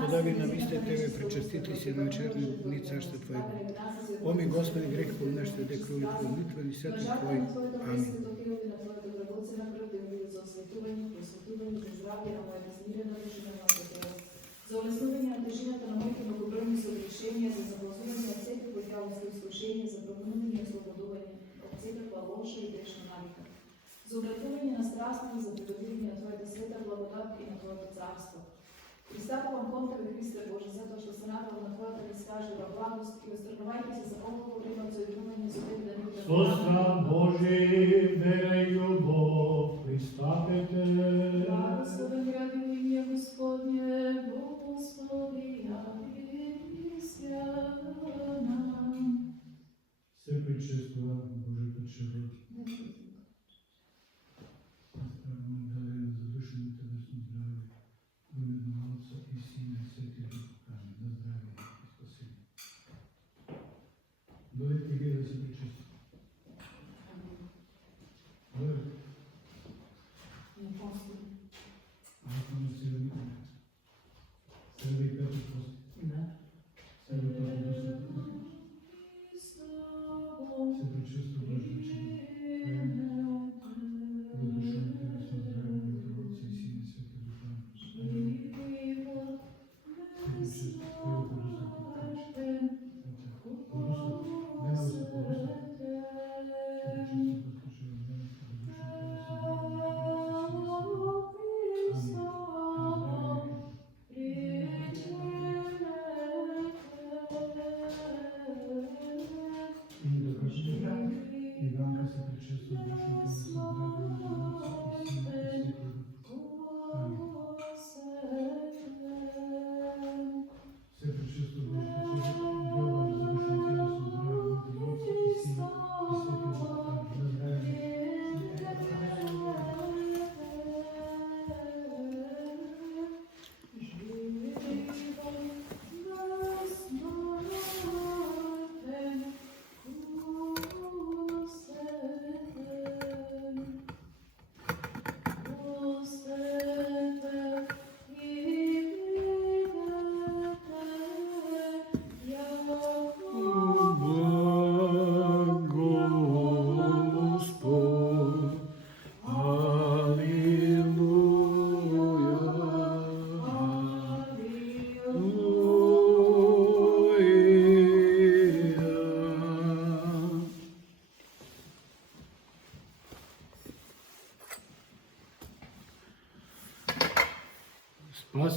подави нам исте Тебе, пречестити се на вечерни дни царство Твоего. О ми Господи, грех по нашите де крови Твој, молитвени свети Твој. Амин. За олеснување на тежината на моите многобројни согрешенија, за заблазување од секакво дјаволско искушение, за промнување и ослободување од секаква лоша и грешна навика. За обратување на страстта, за придобивање на Твојата света благодат и на Твоето царство. Пристапувам кон Тебе, Христе Боже, затоа што се надевам на Твојата нескажлива благост и останувајќи се за оголо време од соединување со Тебе да не бидам. Со страх Божи, вера и љубов, пристапете. Благословен гради во име Господне, Господи, јави христијана. Се причествува Божиот живот. Дойдете вие да се причестите. Дойдете. Ако не се видите, себе и пето пост. Себе пето пост. Се причество Божие.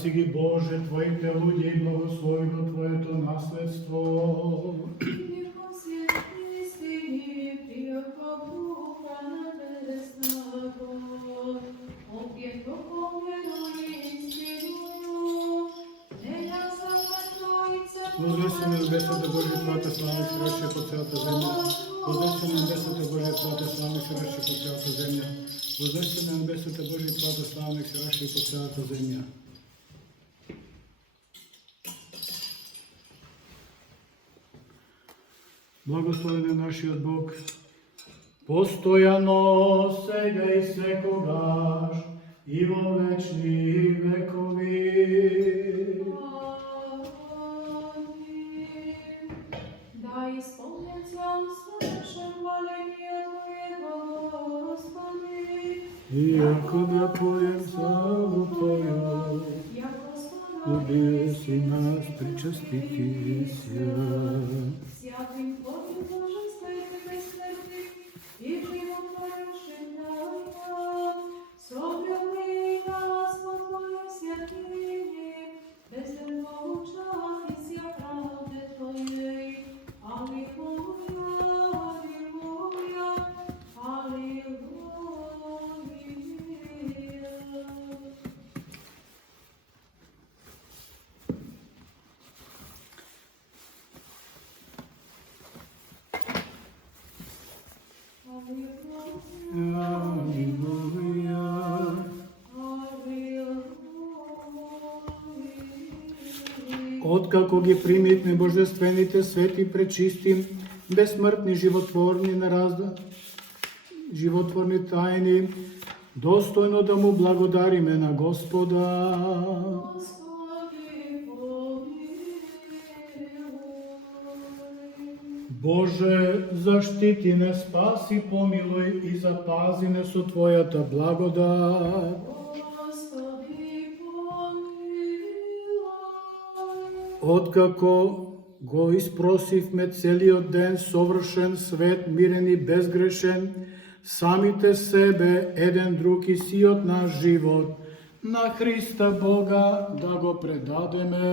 Спаси ги, Боже, Твоите луѓе и благослови го Твоето наследство. Вознеси на небесата Божия Твоята слава и се рече по цялата земја. Вознеси на небесата Божия Твоята слава и се рече по цялата земја. Вознеси на небесата Божия Твоята слава и се рече по цялата земја. Благословен е нашиот Бог, постојано, сега и секогаш, и во вечни векови. Да исполним царство наше моление Твоего, Господи. Иако да поем славу Твою, любие си нас причастити ся. Святым Твоим Божество и бессмертный, и животворившим нас, собрали нас по Твое святыне, безмолчать и ся правде Твоей. Аллилуйя, аллилуйя, аллилуйя. Откако ги примитме божествените свети, пречисти, безсмртни, животворни тајни, достојно да му благодариме на Господа. Боже, заштити не, спаси, помилуј и запази не со Твојата благодат. Откако го испросивме целиот ден совршен, свет, мирен и безгрешен, самите себе, еден друг и сиот наш живот, на Христа Бога да го предадеме.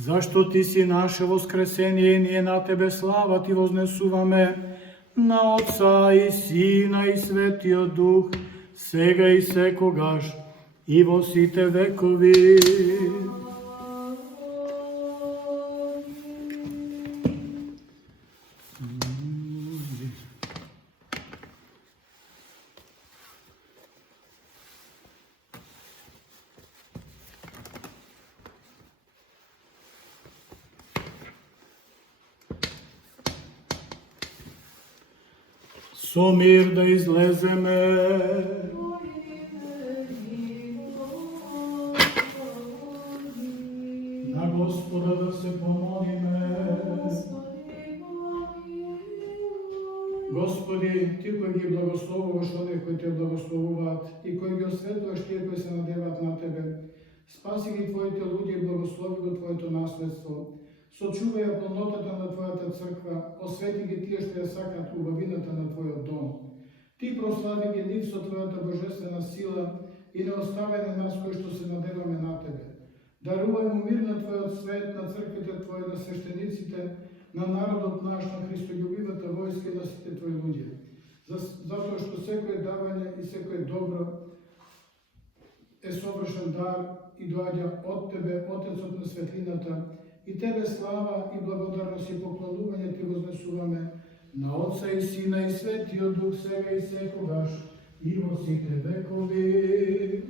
Зашто Ти си наше воскресение и ние на Тебе слава Ти вознесуваме, на Отца и Сина и Светиот Дух, сега и секогаш, и во сите векови. Со мир да излеземе. На Господа да се помолиме. Господи, Ти кој ги благословуваш оние кои Те благословуваат и кои ги осветуваш тие кои се надеваат на Тебе, спаси ги Твоите луѓе и благослови го Твоето наследство. Сочувај ја полнотата на Твојата црква, освети ги тие што ја сакат убавината на Твојот дом. Ти прослави ги нив со Твојата божествена сила и не оставај на нас кои што се надеваме на Тебе. Дарувај му мир на Твојот свет, на црквите Твои, на свештениците, на народот наш, на Христољубивата војска и на сите Твои луѓе. Затоа што секој давање и секој добро е совршен дар и доаѓа од Тебе, Отецот на светлината, и Тебе слава и благодарност и поклонување Ти вознесуваме на Отца и Сина и Светиот Дух, сега и секогаш, и во сите векови.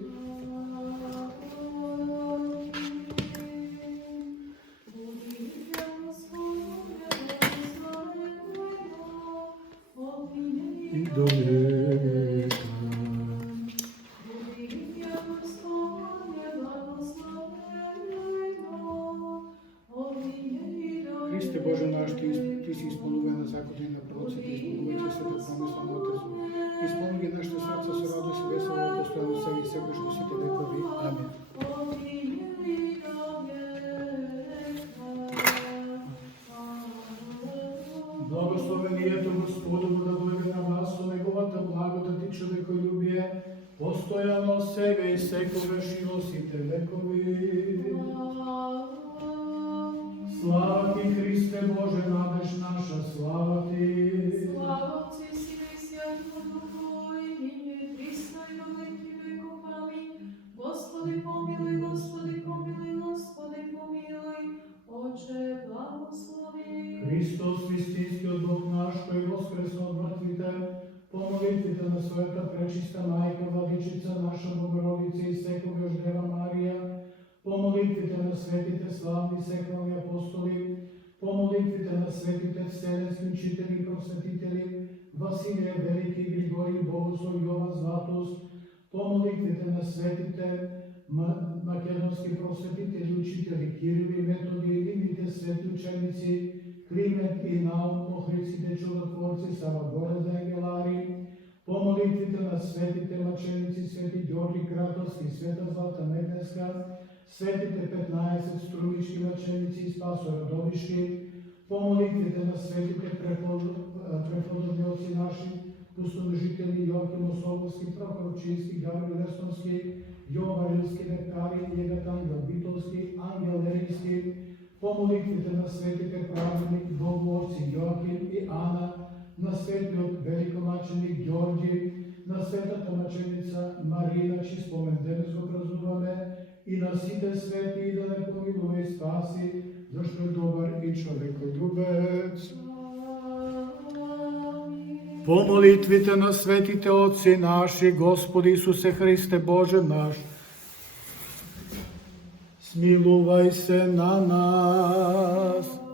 И до века. Боже наш, Ти си исполнувај на закони и на пророците, исполнувај се да промисла на Отрезу. Исполнувај нашите срца со радост и весела, постојано сега и секогаш во сите векови. Амин. Благословението Господово да дојде на вас со неговата благодат и човеколюбие, постојано сега и секогаш и во сите векови. Слава Ти, Христе Боже, надеж наша, слава Ти. Слава Отцу и Сину и Святому Духу, и нине и присно и во веки веков. Амин. Господи помилуй, Господи помилуй, Господи помилуй. Отче, благослови. Христос, вистинскиот Бог наш, кој воскресна од мртвите, по молитвите на својата пречиста мајка, владичица наша Богородица и секогаш Дева Марија, по молитвите на светите славни секрални апостоли, по молитвите на светите вселенски учители и просветители, Василија Велики, Григорий Богослов, Јован Златост, по молитвите на светите македонски просветители, учители, Кирил и Методи, и нивните свети ученици, Климент и Наум, Охридските чудотворци, Савогорец ангелари, по молитвите на светите мъченици, свети Георги Кратовски, света Злата Меднеска, светите 15 струмички мъченици и Спасо Радовишки, по молитвите на светите преподобни отци наши, пустоножители Јоаким Особовски, Прокопчински, Гаврил Лесновски, Јова Рилски, Некари, Егатан Јобитовски, Ангел Нерийски, по молитвите на светите праведник Боговоци Јоаким и Ана, на светиот великомаченик Ѓорѓи, на светата маченица Марина, чиј спомен денес го празнуваме, и на сите свети, и да не помилува и спаси, зашто е добар и човеколюбец. По молитвите на светите отци наши, Господи Исусе Христе Боже наш, смилувај се на нас.